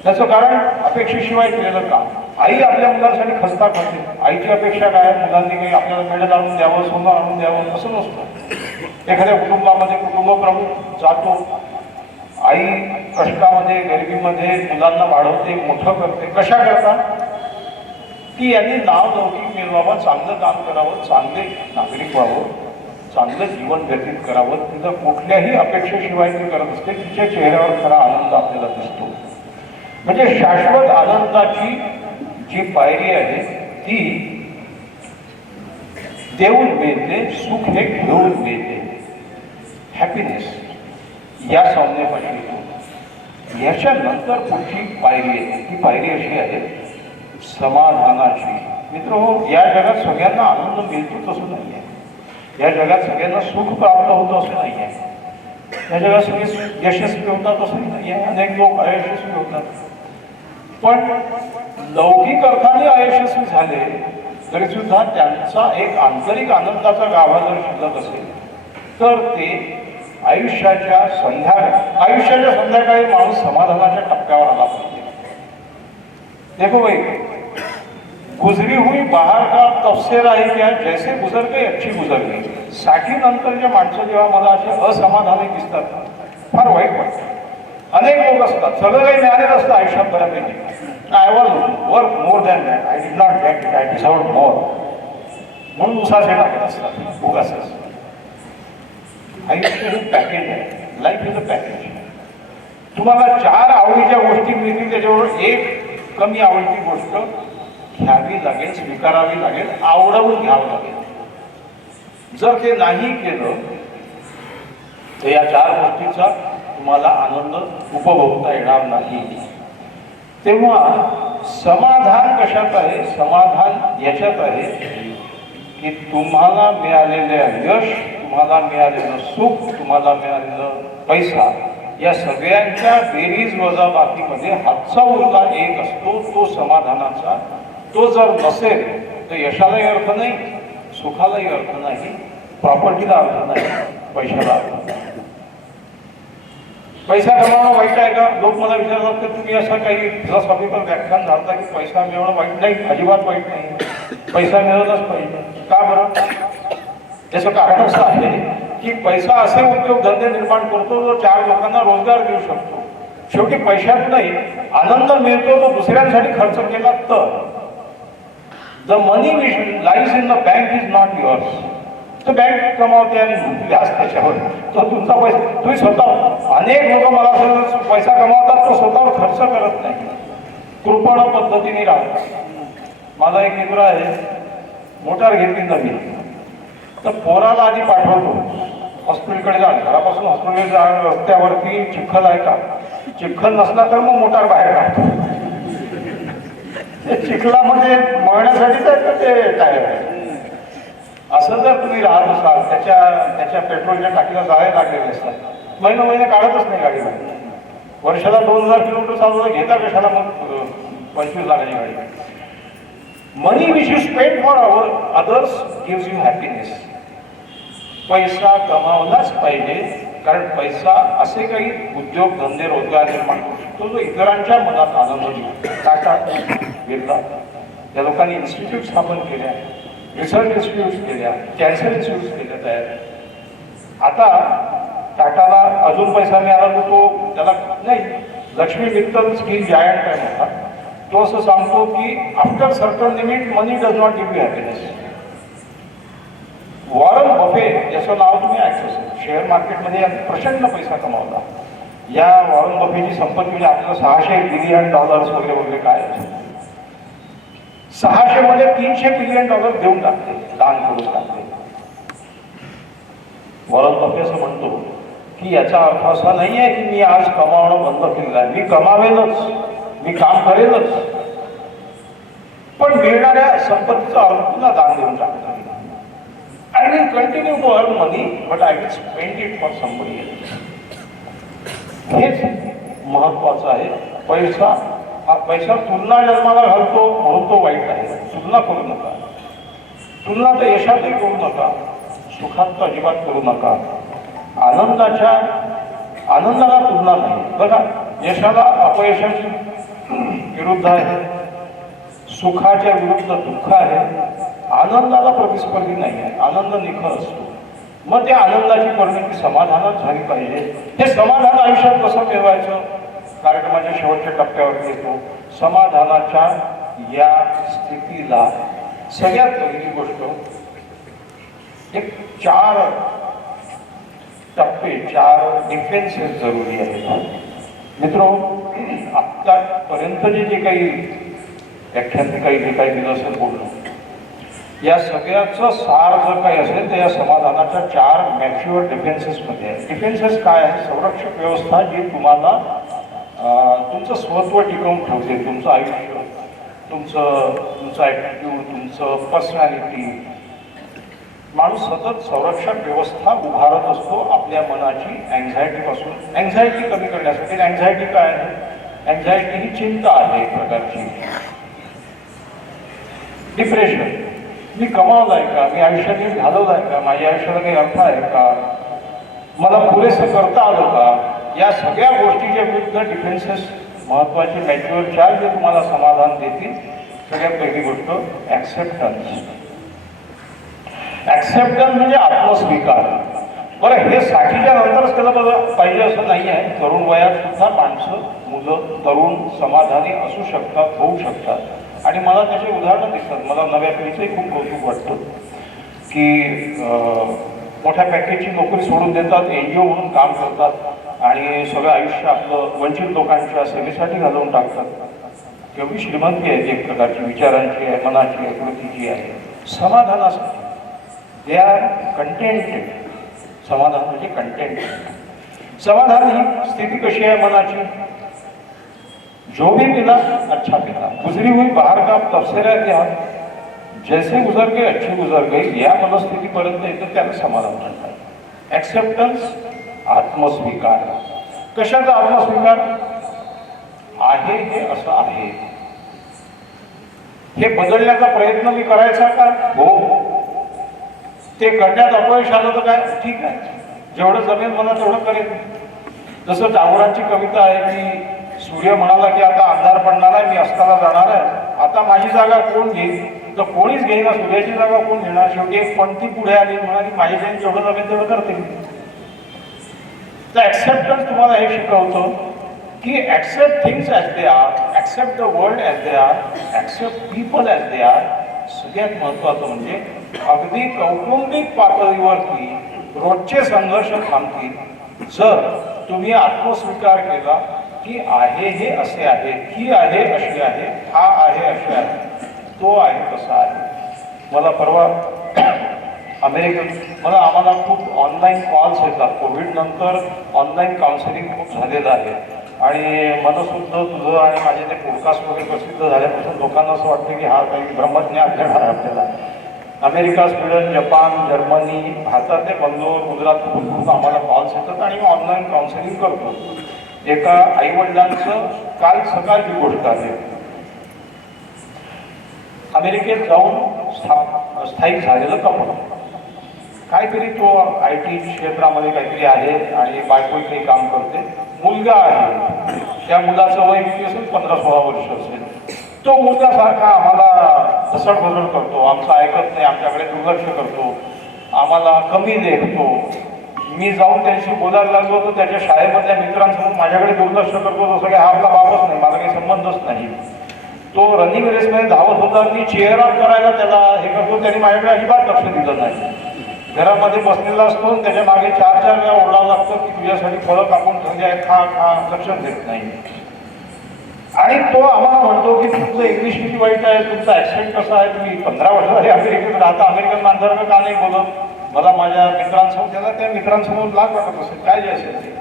त्याचं कारण अपेक्षेशिवाय केलेलं काम. आई आपल्या मुलांसाठी खस्ता करते. आईची अपेक्षा काय? मुलांनी काही आपल्याला मेडल आणून द्यावं, सोनं आणून द्यावं असं नसतं. एखाद्या कुटुंबामध्ये कुटुंब प्रमुख जातो, आई कष्टामध्ये गरिबीमध्ये मुलांना वाढवते, मोठं करते. कशा करता? की यांनी नाव लौकिक मिळवावं, चांगलं काम करावं, चांगले नागरिक व्हावं, चांगलं जीवन व्यतीत करावं. तिथं कुठल्याही अपेक्षेशिवाय ती करत असते. तिच्या चेहऱ्यावर खरा आनंद आपल्याला दिसतो. म्हणजे शाश्वत आनंदाची जी पायरी आहे ती देऊन मिळते. सुख हे घेऊन मिळते. हॅपीनेस या संज्ञेपाशी याच्या नंतर पुढची पायरी आहे. ती पायरी अशी आहे समाधानाची. मित्र हो, या जगात सगळ्यांना आनंद मिळतो तसं नाही आहे. या जगात सगळ्यांना सुख प्राप्त होतं असं नाही आहे. या जगात सगळे यशस्वी होतात असं नाही आहे. अनेक लोक अयशस्वी होतात. पण लौकिक अर्थाने अयशस्वी झाले तरी सुद्धा त्यांचा एक आंतरिक आनंदाचा गाभा जर शिल्लक असेल तर ते आयुष्याच्या संध्याकाळी माणूस समाधानाच्या टप्प्यावर आला पाहिजे. देखो भाई, गुजरी हुई बहार का तफसेर आहे क्या जैसे गुजर गई अच्छी गुजर गई. 60 नंतरच्या माणसं जेव्हा मला असे असमाधानी दिसतात फार वाईट वाटतं. अनेक लोक असतात, सगळं काही मिळालेलं असतं आयुष्यात बऱ्यापैकी. I was work more than that, I did not get it, I deserved more म्हणून उसासे टाकत असतात उगाचच. आयुष्य हे पॅकेज आहे. Life is a package. तुम्हाला 4 आवडीच्या गोष्टी मिळतील, त्याच्याबरोबर एक कमी आवडती गोष्ट घ्यावी लागेल, स्वीकारावी लागेल, आवडवून घ्यावं लागेल. जर ते नाही केलं तर या 4 गोष्टीचा तुम्हाला आनंद उपभोगता येणार नाही. तेव्हा समाधान कशात आहे? समाधान याच्यात आहे की तुम्हाला मिळालेलं यश, तुम्हाला मिळालेलं सुख, तुम्हाला मिळालेलं पैसा या सगळ्यांच्या बेरीज वजाबाकीमध्ये हातचा उरला एक असतो, तो समाधानाचा. तो जर नसेल तर यशालाही अर्थ नाही, सुखालाही अर्थ नाही, प्रॉपर्टीला अर्थ नाही, पैशाला अर्थ नाही. पैसा कमावणं वाईट आहे का? लोक मला विचारतात की तुम्ही असं काही फिलॉसॉफिकल व्याख्यान झालं की पैसा मिळवणं वाईट नाही. अजिबात वाईट नाही, पैसा मिळवलाच पाहिजे. का बरं? त्याचं कारण असं आहे की पैसा असे उद्योगधंदे निर्माण करतो जो 4 लोकांना रोजगार देऊ शकतो. शेवटी पैशात नाही आनंद मिळतो तो दुसऱ्यांसाठी खर्च केला तर. The money which lies in the bank is not yours. तो बँक कमावते आणि व्याज त्याच्यावर. तो तुमचा पैसा तुम्ही स्वतः. अनेक लोक मला असं पैसा कमावतात तो स्वतःवर खर्च करत नाही, कृपण पद्धतीने राहतात. माझा एक मित्र आहे, मोटार घेतली नवीन, तर पोराला आधी पाठवतो हॉस्पिटलकडे जा. घरापासून हॉस्पिटलकडे जा, रस्त्यावरती चिखल आहे का? चिखल नसला तर मग मोटार बाहेर काढतो. ते चिखलामध्ये मळण्यासाठी तर ते टायर. असं जर तुम्ही राहत असाल, त्याच्या पेट्रोलच्या टाकीला जाळे लागलेले असतात, महिने काढतच नाही गाडी. वर्षाला 2000 किलोमीटर चालवलं, घेता कशाला मग 25 लाखाची गाडी. Money which you spend for others gives you happiness. पैसा कमावलाच पाहिजे, कारण पैसा असे काही उद्योगधंदे रोजगार निर्माण करू शकतो जो इतरांच्या मनात आनंद देतो. टाटा बिर्ला या लोकांनी इन्स्टिट्यूट स्थापन केल्या, रिसर्च इन्स्टिट्यूट्स केल्या, कॅन्सर इन्स्टिट्यूट्स केल्या तयार. आता टाटाला अजून पैसा मिळाला तर तो त्याला नाही. लक्ष्मी मित्तल स्किल जायंट आहे मोठा, तो असं सांगतो की after certain limit money does not give you happiness. Warren Buffett याचं नाव तुम्ही ऐकलं असेल, शेअर मार्केटमध्ये प्रचंड पैसा कमावला. या वॉरन बफेची संपत्ती म्हणजे आपल्याला $600 बिलियन वगैरे वगैरे काय आहे. 600 मध्ये $300 बिलियन देऊन टाकले, दान करून टाकले. वॉरन बफे असं म्हणतो की याचा अर्थ असा नाही आहे की मी आज कमावणं बंद केलेलं आहे. मी कमावेलच, मी काम करेलच, पण मिळणाऱ्या संपत्तीचा अर्थ पुन्हा दान देऊन टाकतो. I will continue to earn money, but I will spend it for somebody else. हेच महत्वाचं आहे. पैसा तुलना जन्माला घालतो म्हणून तो वाईट आहे. तुलना करू नका. तुलना तर यशातही करू नका, सुखात तर अजिबात करू नका. आनंदाला तुलना नाही. बघा, यशाला अपयशाची विरुद्ध आहे, सुखाच्या विरुद्ध दुःख आहे, आनंदाला प्रतिस्पर्धी नाही आहे. आनंद निखळ असतो. मग त्या आनंदाची परिणती समाधानात झाली पाहिजे. हे समाधान आयुष्यात कसं मिळवायचं? कार्यक्रमाच्या शेवटच्या टप्प्यावरती येतो. समाधानाच्या या स्थितीला सगळ्यात पहिली गोष्ट, एक 4 टप्पे, 4 डिफेन्सेस जरुरी आहेत. मित्रो, आत्तापर्यंत जे काही व्याख्यान जे काही दिलं असेल बोलणं, या सगळ्याचं सार जर काही असेल तर या समाधानाच्या 4 मॅच्युअर डिफेन्सेसमध्ये आहे. डिफेन्सेस काय आहे? संरक्षक व्यवस्था जी तुम्हाला तुमचं स्वत्व टिकवून ठेवते, तुमचं आयुष्य, तुमचं ॲटिट्यूड, तुमचं पर्सनॅलिटी. माणूस सतत संरक्षक व्यवस्था उभारत असतो आपल्या मनाची अँझायटीपासून. अँझायटी कमी करण्यासाठी. अँझायटी काय आहे? अँझायटी ही चिंता आहे एक प्रकारची. डिप्रेशन, मी कमावलाय का? मी आयुष्यात घालवलाय का? माझ्या आयुष्याला काही अर्थ आहे का? मला पुरेसं करता आलं का? या सगळ्या गोष्टीच्या विरुद्ध डिफेन्सेस महत्वाचे मॅच्युअर 4 जे तुम्हाला समाधान देतील. सगळ्यात पहिली गोष्ट ॲक्सेप्टन्स. ॲक्सेप्टन्स म्हणजे आत्मस्वीकार. बरं, हे 60च्या नंतरच त्याला पाहिजे असं नाही आहे. तरुण वयात सुद्धा माणसं, मुलं, तरुण समाधानी असू शकतात, होऊ शकतात. आणि मला त्याचे उदाहरणं दिसतात. मला नव्या पिढीचंही खूप कौतुक वाटतं की मोठ्या पॅकेजची नोकरी सोडून देतात, NGO म्हणून काम करतात आणि सगळं आयुष्य आपलं वंचित लोकांच्या सेवेसाठी घालवून टाकतात. केवढी श्रीमंती आहे एक प्रकारची, विचारांची आहे, मनाची आहे, कृतीची आहे. समाधानासाठी दे आर कंटेंटेड. समाधान म्हणजे कंटेंट. समाधान ही स्थिती कशी आहे मनाची? जो भी मिला अच्छा मिला, गुजरी हुई बाहर का तबसेरा क्या, जैसे गुजर गए अच्छी गुजर गई, या मनस्थितीपर्यंत येतं त्याला समाधान म्हणतात. ॲक्सेप्टन्स, आत्मस्वीकार. कशाचा आत्मस्वीकार आहे हे असं आहे, हे बदलण्याचा प्रयत्न मी करायचा का? हो. ते करण्यात अपयश आलं तर काय, ठीक आहे, जेवढं जमेल मला तेवढं करेल. जसं टागोरांची कविता आहे की सूर्य म्हणाला की आता अंधार पडणार आहे, मी अस्ताला जाणार आहे, आता माझी जागा कोण घेईल? तर कोणीच घेईना, सूर्याची जागा कोण घेणार? शेवटी एक पंक्ती पुढे आली, म्हणाली माझी जेवढं जेवढं जमेल तेवढं करते. तर ऍक्सेप्टन्स तुम्हाला हे शिकवतो की accept things as they are, accept the world as they are, accept people as they are. सगळ्यात महत्वाचं म्हणजे अगदी कौटुंबिक पातळीवरती रोजचे संघर्ष थांबतील जर तुम्ही आत्मस्वीकार केला की आहे हे असे आहे, ही आहे अशी आहे, हा आहे असे आहे, तो आहे कसा आहे. मला परवा आम्हाला खूप ऑनलाईन कॉल्स येतात. कोविड नंतर ऑनलाईन काउन्सिलिंग खूप झालेलं आहे आणि मनसुद्ध तुझं आणि माझे ते पॉडकास्ट वगैरे प्रसिद्ध झाल्यापासून लोकांना असं वाटतं की हा काही ब्रह्मज्ञान देणार आहे आपल्याला. अमेरिका, स्वीडन, जपान, जर्मनी, भारतातले बंगलोर, गुजरात खूप आम्हाला कॉल्स येतात आणि मी ऑनलाईन काउन्सिलिंग करतो. एका आईवडिलांचं काल सकाळची गोष्ट आहे. अमेरिकेत जाऊन स्थायिक झालेलं कपल, काहीतरी तो IT क्षेत्रामध्ये काहीतरी आहे आणि बायको काही काम करते. मुलगा आहे, त्या मुलाचं वय किती असेल, 15-16 वर्ष असेल. तो मुलगा सारखा आम्हाला धसडबसड करतो, आमचं ऐकत नाही, आमच्याकडे दुर्लक्ष करतो, आम्हाला कमी लेखतो. मी जाऊन त्यांच्याशी बोलायला लागलो तर त्याच्या शाळेमधल्या मित्रांसमोर माझ्याकडे दुर्लक्ष करतो, जसं की हा आपला बापच नाही, माझा काही संबंधच नाही. तो रनिंग रेसमध्ये धावत होता, मी चेअर अप करायला त्याला हे करतो, त्याने माझ्याकडे अजिबात लक्ष दिलं नाही. घरामध्ये बसलेला असतो, त्याच्या मागे 4-4 वेळा ओरडावं लागतं की तुझ्यासाठी फळं कापून ठेवले आहे, खा खा, लक्ष देत नाही. आणि तो आम्हाला म्हणतो की तुमचं इंग्लिश किती वाईट आहे, तुमचा ॲक्सेंट कसा आहे, तुम्ही 15 वर्ष झाली अमेरिकेत राहता, अमेरिकन माणसाला का नाही बोलत? मला माझ्या मित्रांसमोर, त्याला त्या मित्रांसमोर लाग वाटत असेल, काय जे असेल ते.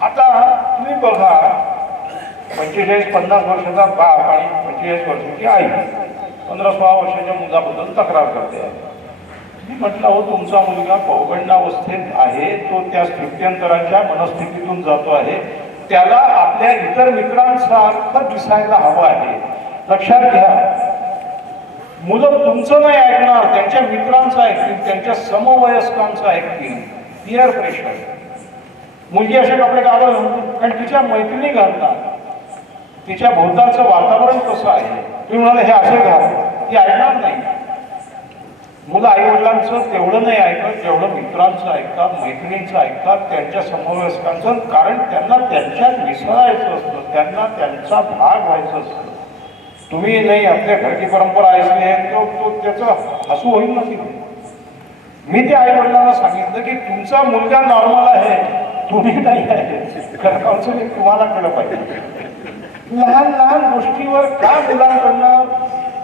आता तुम्ही बघा, 45-50 वर्षाचा बाप आणि 45 वर्षाची आई 15-16 वर्षाच्या मुलाबद्दल तक्रार करते. मी म्हटलं हो, तुमचा मुलगा पौगंडावस्थेत आहे, तो त्या स्थित्यंतराच्या मनस्थितीतून जातो आहे, त्याला आपल्या इतर मित्रांसारखं दिसायला हवं आहे. लक्षात घ्या, मुलं तुमचं नाही ऐकणार, त्यांच्या मित्रांचं ऐकतील, त्यांच्या समवयस्कांचं ऐकतील. Peer pressure. मुलगी असे कपडे घालत कारण तिच्या मैत्रिणी घालतात, तिच्या भोवतालचं वातावरण कसं आहे. तुम्ही म्हणाले हे असे घाल, ती ऐकणार नाही. मुलं आई वडिलांचं तेवढं नाही ऐकत जेवढं मित्रांचं ऐकतात, मैत्रिणींचं ऐकतात, त्यांच्या समवयस्कांचं. कारण त्यांना त्यांच्यात मिसळायचं असतं, त्यांना त्यांचा भाग व्हायचं असतं. तुम्ही नाही आपल्या घरची परंपरा ऐकली आहे, तो त्याचं हसू होईल ना तिथे. मी त्या आई वडिलांना सांगितलं की तुमचा मुलगा नॉर्मल आहे, तुम्ही नाही आहे. काउन्सिलिंग तुम्हाला केलं पाहिजे. लहान लहान गोष्टीवर का मुलांकडनं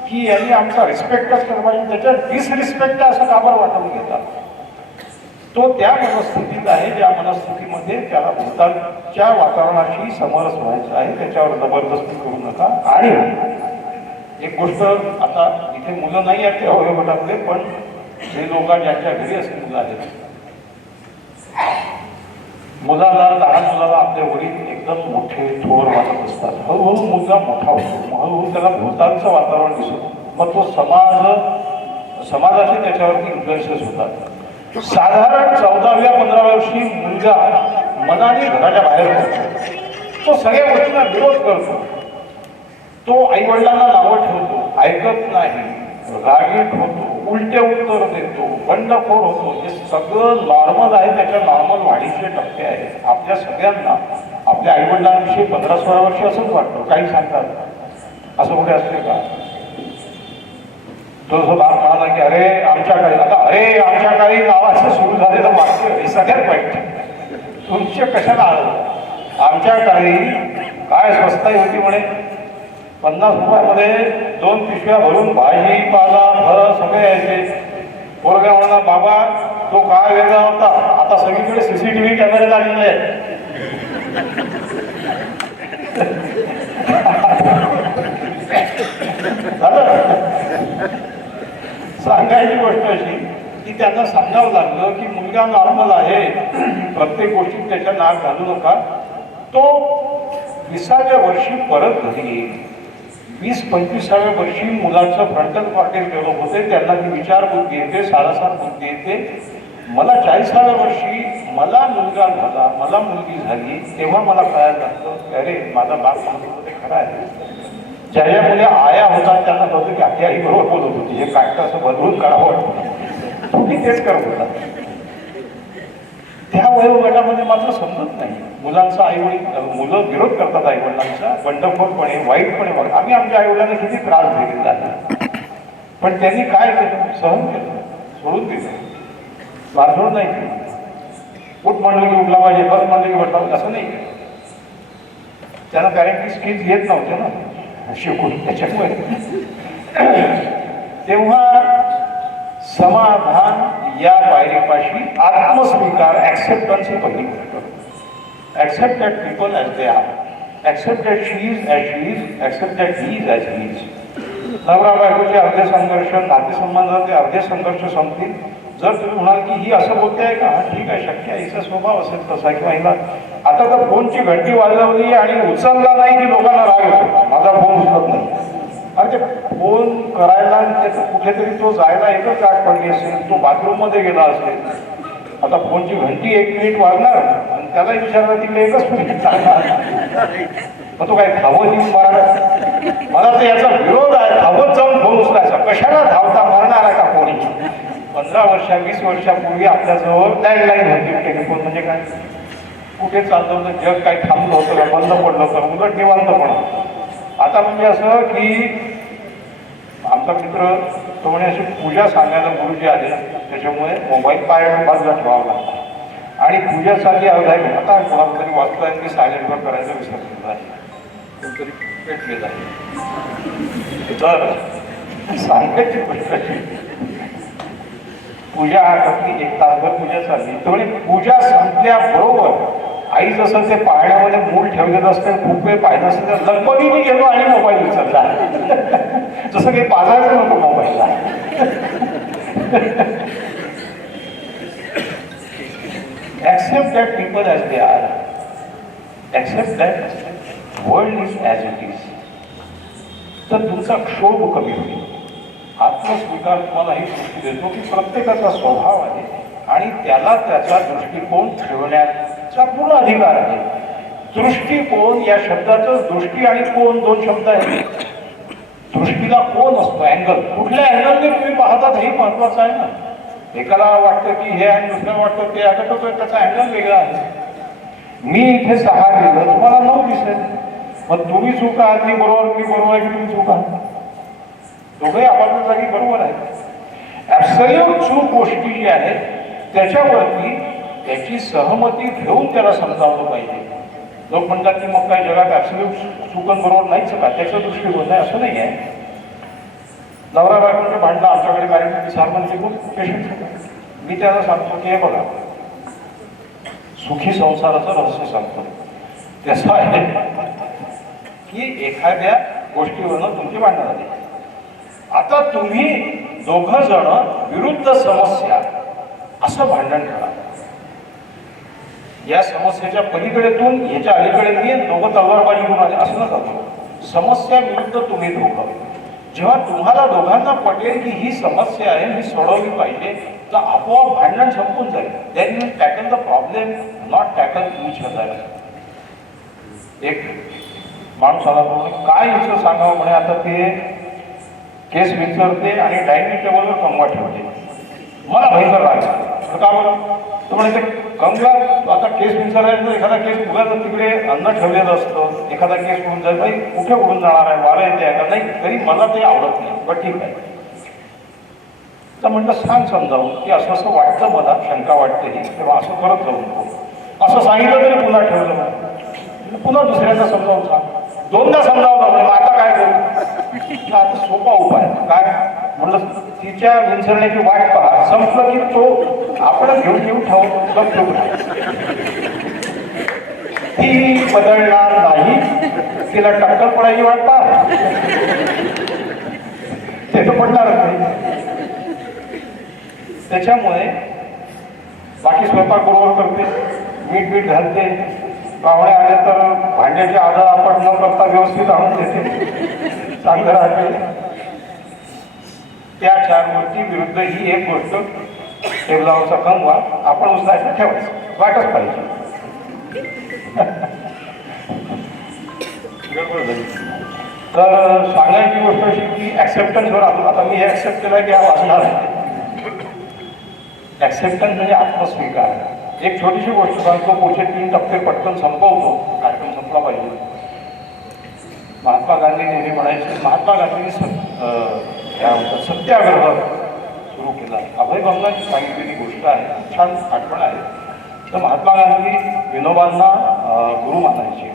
की यांनी आमचा रिस्पेक्टच केला पाहिजे, त्याच्यात डिसरिस्पेक्ट असं का बरं वाटून घेतात. तो त्या मनस्थितीत आहे ज्या मनस्थितीमध्ये त्याला भूताच्या वातावरणाशी समरस व्हायचं आहे. त्याच्यावर जबरदस्ती करू नका. आणि एक गोष्ट, आता इथे मुलं नाही आहेत त्या वयोगटातले, पण जे लोक ज्यांच्या घरी असे मुलं आहेत, मुलाला, लहान मुलाला आपले वडील एकदम मोठे थोर वाटत असतात. हळूहळू मुलगा मोठा होतो, हळूहळू त्याला भोवतालचं वातावरण दिसतं, मग तो समाजाचे त्याच्यावरती इन्फ्लुएन्सेस होतात. साधारण 14व्या-15व्या वर्षी मुलगा मनाने घराच्या बाहेर पडतो, तो सगळ्या गोष्टींना विरोध करतो, तो आई वडिलांना नावं ठेवतो, ऐकत नाही, रागीट होतो, उलटे उत्तर देतो, बंडखोर होतो. हे सगळं नॉर्मल आहे, त्याच्या नॉर्मल वाढीचे टप्पे आहेत. आपल्या सगळ्यांना आपल्या आई वडिलांविषयी 15-16 वर्ष असंच वाटतं. काही सांगतात असं कुठे असते का? तो जो बाप म्हणाला की अरे आमच्या काळी, आता अरे आमच्या काळी नावाचं सुरू झालेलं वाक्य हे सगळ्यात वाईट. तुमचे कशाला आलं? आमच्या काळी काय स्वस्ताई होती म्हणे, 50 रुपयामध्ये 2 पिशव्या भरून भाजी, पाला, फळं सगळे यायचे. पोरगा म्हणा बाबा तो काय वेगळा होता, आता सगळीकडे CCTV कॅमेरे लागलेले आहेत. सांगायची गोष्ट अशी की त्यांना सांगावं लागलं की मुलगा नॉर्मल नॉर्मल आहे, प्रत्येक गोष्टीत त्याच्या नाक घालू नका. तो 20व्या वर्षी परत घरी येईल. 20-25व्या वर्षी मुलाचं फ्रंटल कॉर्टेक्स डेव्हलप होते, त्यांना ती विचार बुद्धी येते, सारासार बुद्धी येते. मला 40व्या वर्षी मला मुलगा झाला, मला मुलगी झाली, तेव्हा मला कळायला लागतं अरे माझा बाप सांगतो ते खरं आहे. ज्या मुले आया होतात त्यांना कळतं की आपली आई बरोबर बोलत होती, हे काय असं बदलून काढावं, तुम्ही तेच करत होता. त्या वयोगटामध्ये मात्र समजत नाही. मुलांचा आईवडील, मुलं विरोध करतात आईवडिलांचा बंडखोरपणे, वाईटपणे वागतात. आम्ही आमच्या आईवडिलांना किती त्रास दिलेला आहे, पण त्यांनी काय केलं, सहन केलं, सोडून दिलं, वाजवून नाही केलं. उठ म्हणलं की उठला पाहिजे, बस म्हणलं की बसला पाहिजे, असं नाही केलं. त्यांना पॅरेंटिंग स्किल्स येत नव्हते ना शिकून, त्याच्यामुळे. तेव्हा समाधान या पायरीपाशी आत्मस्वीकार, ऍक्सेप्टन्स ही पहिली गोष्ट. Accept that people as they are, accept that she is as she is, accept that he is as he is. नवरा बायकोचे अर्धे संघर्ष, नातेसंबंधाचे अर्धे संघर्ष संपतील जर तुम्ही म्हणाल की ही असं बोलते आहे का, हा ठीक आहे, शक्य आहे, हिचा स्वभाव असेल तसा, किंवा हिला आता तर फोनची घंटी वाजवली आणि उचलला नाही की लोकांना राग येतो, माझा फोन उचलत नाही. अरे ते फोन करायला त्याचं कुठेतरी तो जायला एकच गाठ पडली असेल, तो बाथरूममध्ये गेला असेल. आता फोनची घंटी 1 मिनिट वाजणार आणि त्याला विचारलं तिकडे एकच मिनिट चालणार, मग तो काय धावत येऊन मारणार. मला तर याचा विरोध आहे, धावत जाऊन फोन उचलायचा, कशाला धावता, मारणार आहे का कोणी. 15-20 वर्षापूर्वी आपल्याजवळ लँडलाईन होती. टेलिफोन म्हणजे काय, कुठे चाललं होतं जग, काही थांबलं होतं का, बंद पडलं होतं, उलट निवांत पडलं. आता म्हणजे असं की आमचा मित्र तो म्हणे अशी पूजा सांगायला गुरुजी आले, त्याच्यामुळे मोबाईल बाहेर बाजूला ठेवावा लागला आणि पूजा चालली अवधाय. आता कोणाला तरी वाचलं आहे की सायलेंटवर करायचं विसरलेलं आहे, कोणतरी पेटलेलं आहे. तर सांगायची गोष्ट, पूजा आपली 1 तासभर पूजा चालली, तर पूजा संपल्याबरोबर आई जसं ते पाळण्यामध्ये मूल ठेवलेलं असतं, खूप वेळ पाहिलं असतं, तर लगबगीने गेलो आणि मोबाईल उचलला. जसं काही पाजायचं नको मोबाईलला. Accept that people as they are, accept that world is as it is. तर तुमचा क्षोभ कमी होईल. आत्मस्वीकार तुम्हाला ही दृष्टी देतो की प्रत्येकाचा स्वभाव आहे आणि त्याला त्याचा दृष्टिकोन ठेवण्याचा पूर्ण अधिकार आहे. दृष्टिकोन या शब्दाचं दृष्टी आणि कोण 2 शब्द आहेत. दृष्टीला कोण असतो, अँगल, कुठल्या अँगलने तुम्ही पाहतात हे महत्वाचं आहे ना. एकाला वाटतं की हे आणि दुसऱ्याला वाटतं ते, आता तो त्याचा अँगल वेगळा आहे. मी इथे 6 लिहिलं, तुम्हाला 9 दिसेल, मग तुम्ही चूक आहात, मी बरोबर, मी बरोबर आहे की तुम्ही चूक आहात, दोघंही आपापल्या जागी बरोबर आहे. ऍब्सोल्यूट चूक गोष्टी जी आहेत त्याच्यावरती त्याची सहमती घेऊन त्याला समजावलं पाहिजे. लोक म्हणतात की मग काही जगात ऍब्सोल्यूट चुकन बरोबर नाहीच का, त्याचा दृष्टिकोन आहे, असं नाही आहे. नवरा बायकोचं भांडणं आमच्याकडे कार्यक्रम सारमध्ये खूप पेशंट होतं. मी त्याला सांगतो की हे बघा, सुखी संसाराचं रहस्य सांगतो. त्याचं आहे की एखाद्या गोष्टीवरनं तुमची भांडणं झाली, आता तुम्ही 2 जण विरुद्ध समस्या असं भांडण करा. या समस्येच्या पलीकडेतून ह्याच्या अलीकडे मी दोघं तलवारबाजी करून आले असं नका. समस्या विरुद्ध तुम्ही दोघं, जेव्हा तुम्हाला दोघांना पटेल की ही समस्या आहे, ही सोडवली पाहिजे, तर आपोआप भांडण संपून जाईल. Then you tackle the problem, not tackle each other. एक माणूस आला म्हणून काय हिचं सांगावं म्हणे, आता ते केस विचारते आणि डायनिंग टेबलवर कंगवा ठेवते. मला भयंकर राहायचं का बरं, तर म्हणजे कंगवा आता केस विचारायला, एखादा केस उगाच तिकडे अन्न ठेवलेलं असतं, एखादा केस उडून जाईल, बाई कुठे उडून जाणार आहे, वारं येते का नाही, तरी मला ते आवडत नाही. बरं ठीक आहे, तर म्हणलं सांग समजावून की असं असं वाटतं, मला शंका वाटते ही, तेव्हा असं करत जाऊ नको. असं सांगितलं तरी पुन्हा ठेवलं मला, पुन्हा दुसऱ्यांदा समजावून सांग. 2दा समजावलं म्हणजे आता काय करू, आता सोपा उपाय काय म्हणलं, तिच्या विंचरण्याची वाट पहा, संपलं की तो आपण घेऊन येऊन ठेवू, ती बदलणार नाही, तिला टक्कल पडायची वाट पहा, ते तर पडणारच नाही. त्याच्यामुळे बाकी स्वयंपाक बरोबर करते, मीठ बीठ घालते, पाहुणे आले तर भांड्याची आदळ आपण न करता व्यवस्थित आणून देते, चांगलं राहते. त्या 4 गोष्टी विरुद्ध ही एक गोष्ट, टेबलावरचा कंगवा आपण उचलायचा ठेवायचं, वाटच पाहिजे. तर सांगायची गोष्ट अशी की ऍक्सेप्टन्सवर आलो. आता मी हे ऍक्सेप्ट केलं की हा वाचणार आहे. ऍक्सेप्टन्स म्हणजे आत्मस्वीकार. एक छोटीशी गोष्ट सांगतो, पुढचे 3 टप्पे पटकन संपवतो, कार्यक्रम संपला पाहिजे. महात्मा गांधी नेहमी म्हणायचे, महात्मा गांधींनी सत्याग्रह सुरू केला. अभयभंगाची सांगितलेली गोष्ट आहे, छान आठवण आहे. तर महात्मा गांधी विनोबांना गुरु मानायचे.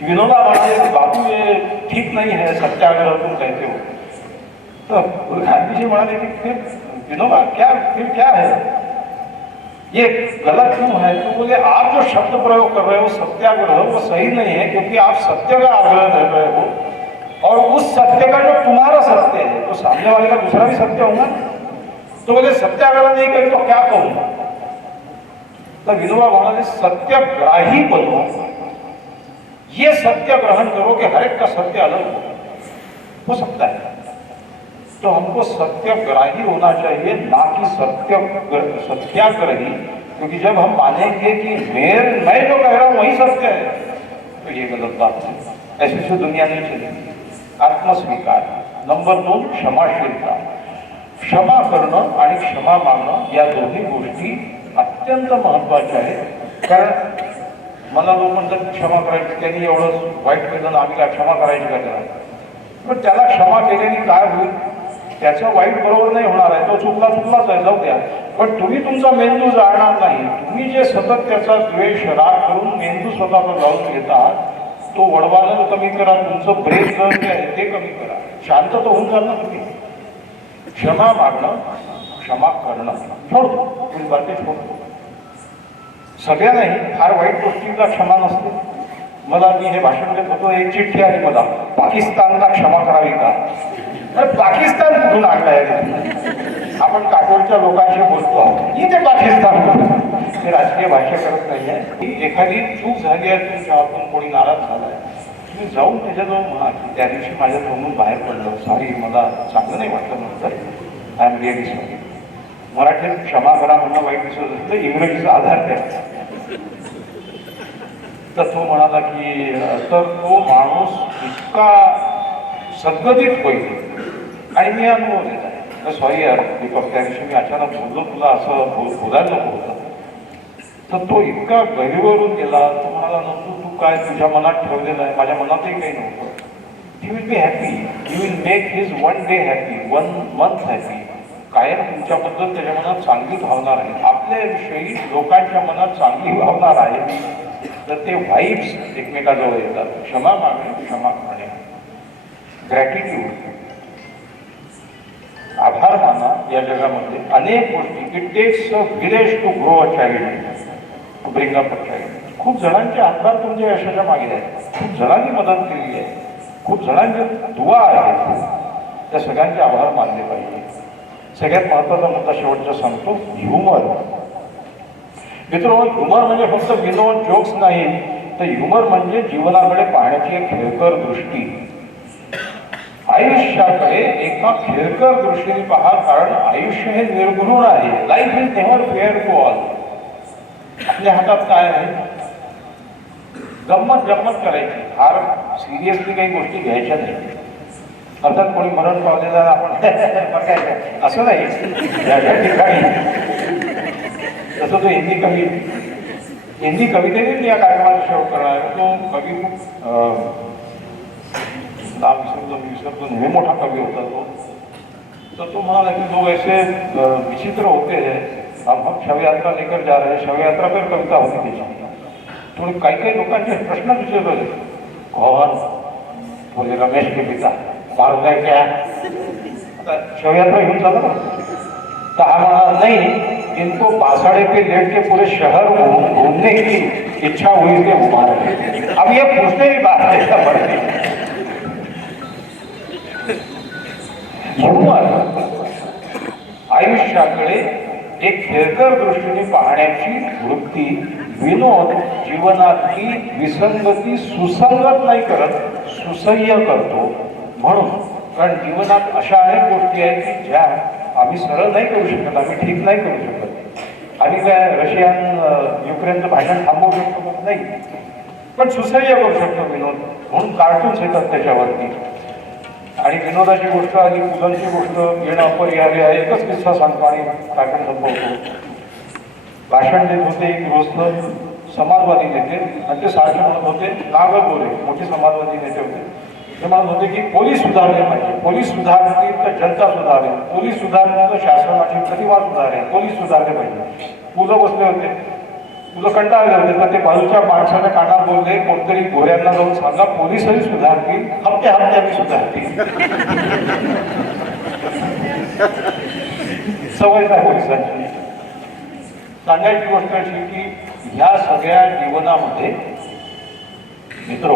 विनोबा म्हणाले बापू ये ठीक नहीं है सत्याग्रह तुम कहते हो. तो गांधी जी म्हणाले की फिर विनोबा फिर क्या है, ये गलत क्यों है. तो बोले आप जो शब्द प्रयोग कर रहे हो सत्याग्रह, वो सही नहीं है, क्योंकि आप सत्य का आग्रह कर रहे हो और उस सत्य का जो तुम्हारा सत्य है तो सामने वाले का दूसरा भी सत्य होगा. तो बोले सत्याग्रह नहीं करें तो क्या कहूंगा. तो विनोबा म्हणाले सत्यग्राही बनो, ये सत्य ग्रहण करो कि हर एक का सत्य अलग हो सकता है. तो हमको सत्यग्राही होना चाहिए, ना कि सत्याग्रही. क्योंकि जब हम मानेंगे कि मैं जो कह रहा हूं वही सत्य है, तो ये गलत बात है. ऐसी से दुनिया नहीं चलेगी. आत्मस्वीकार. नंबर 2 क्षमाशीलता. क्षमा करणं आणि क्षमा मागणं या दोन्ही गोष्टी अत्यंत महत्वाच्या आहेत. कारण मला लोक म्हणतात क्षमा करायची, त्यांनी एवढं वाईट केलं, आम्ही काय क्षमा करायची का त्याला. पण त्याला क्षमा केल्याने काय होईल, त्याचं वाईट बरोबर नाही होणार आहे, तो चुकलाच आहे, जाऊ द्या. पण तुम्ही तुमचा मेंदू जाळणार नाही. तुम्ही जे सतत त्याचा द्वेष राग करून मेंदू स्वतःवर लावून घेता, तो वडवालन कमी करा, तुमचं ब्रेन जे आहे ते कमी करा, शांत तर होऊन जाल ना तुम्ही. क्षमा मागणं, क्षमा करणं सोडतो, तुम्ही बाकी सोडतो. सगळ्यांनाही फार वाईट गोष्टींना क्षमा नसते. मला मी हे भाषण देत होतो, एक चिठ्ठी आली मला, पाकिस्तानला क्षमा करावी का. पाकिस्तान कुठून आणलाय. आपण काटोलच्या लोकांशी बोलतो आहोत, इथे पाकिस्तान हे राजकीय भाषा करत नाहीये. एखादी चूक झाली आहे तुमच्या हातून, कोणी नाराज झालाय, तुम्ही जाऊन त्याच्याजवळ म्हणा की त्या दिवशी माझ्या तोंडून बाहेर पडलं, सॉरी, मला चांगलं नाही वाटलं, नंतर आय एम रिअली सॉरी. मराठीत क्षमा करा म्हणणं वाईट दिसत असतं, इंग्रजीचा आधार द्या. तर तो म्हणाला की तर तो माणूस इतका सद्गतीत होईल. आणि मी अनुभव देत आहे. सॉरी यार दीपक, त्या दिवशी मी अचानक बोललो, तुला असं बोलायला नको होतं. तर तो इतका गहिरीवरून गेला. तो म्हणाला नव्हतो तू काय तुझ्या मनात ठेवलेलं आहे, माझ्या मनातही काही नव्हतं. He will be happy, you will make his 1 day happy, 1 month happy. कायम तुमच्याबद्दल त्याच्या मनात चांगली भावना आहे, आपल्याविषयी लोकांच्या मनात चांगली भावना आहे. तर ते व्हाईब्स एकमेकाजवळ येतात. क्षमा मागणे, क्षमा करणे, ग्रॅटिट्यूड, आभार माना. या जगामध्ये अनेक गोष्टी. It takes a village to grow a child, to bring up a child. खूप जणांचे हातभार तुमच्या यशाच्या मागे आहेत, खूप जणांनी मदत केली आहे, खूप जणांचे दुवा आहेत. त्या सगळ्यांचे आभार मानले पाहिजे. सगळ्यात महत्त्वाचा मुद्दा शेवटचा सांगतो, ह्युमर. मित्रांनो, ह्युमर म्हणजे फक्त विनोद, जोक्स नाही, तर ह्युमर म्हणजे जीवनाकडे पाहण्याची एक खेळकर दृष्टी. आयुष्याकडे एका खेळकर दृष्टीने पहा, कारण आयुष्य हे निर्घृण आहे. Life is never fair to all. आपल्या हातात काय आहे, गंमत करायची, फार सिरियसली काही गोष्टी घ्यायच्या नाही. अर्थात कोणी मरण पावलेला आपण बघायचं असं नाही. या ठिकाणी तसं तो हिंदी कवितेने या कार्यक्रमाचा शेवट करणार. तो कवी खूप नाम विसरतो, हे मोठा कवी होता तो. तर तो म्हणाला की लोग ऐसे विचित्र होते हैं, हम शव यात्रा लेकर जा रहे हैं. शव यात्रा पर कविता होती त्याची. थोडी काही लोकांचे प्रश्न विचारत होते, कौन बोले रमेश के पिता, मारू काय क्या. आता शवयात्रा घेऊन जातो ना, तर हा म्हणाला नहीं, इनको बासाड़े पे लेट के पूरे शहर घूमने की इच्छा हुई थी हमारे. अब ये पूछने की बात है. आयुष्याकडे एक खेळकर दृष्टीने पाहण्याची वृत्ती, विनोद जीवनातली विसंगती सुसंगत नाही करत, सुसह्य करतो. म्हणून कारण जीवनात अशा अनेक गोष्टी आहेत की ज्या आम्ही सरळ नाही करू शकत, आम्ही ठीक नाही करू शकत. आम्ही काय रशियन युक्रेनचं भाषण थांबवू शकतो नाही, पण सुसह्य करू शकतो विनोद. म्हणून कार्टून्स येतात त्याच्यावरती. आणि विनोदाची गोष्ट आणि मुलांची गोष्ट येणं अपरिहार्य आहे. एकच किस्सा सांगतो आणि कार्टून संपवतो. भाषण देत होते एक गृहस्थ समाजवादी नेते आणि ते सारखे म्हणत होते, नागर गोरे मोठे समाजवादी नेते होते. ते म्हणत होते की पोलीस सुधारले पाहिजे, पोलीस सुधारली तर जनता सुधारेल, पोलीस सुधारले तर शासनाची प्रतिमा सुधारेल, पोलीस सुधारले पाहिजे. मुलं बसले होते, मुलं कंटाळले होते, तर ते बाजूच्या माणसाच्या कानात बोलले, कोणतरी गोऱ्यांना जाऊन सांगा पोलीसही सुधारतील, हप्ते हप्त्याने सुधारतील. सवय आहे पोलिसांची. सांगायची गोष्ट अशी की ह्या सगळ्या जीवनामध्ये मित्र,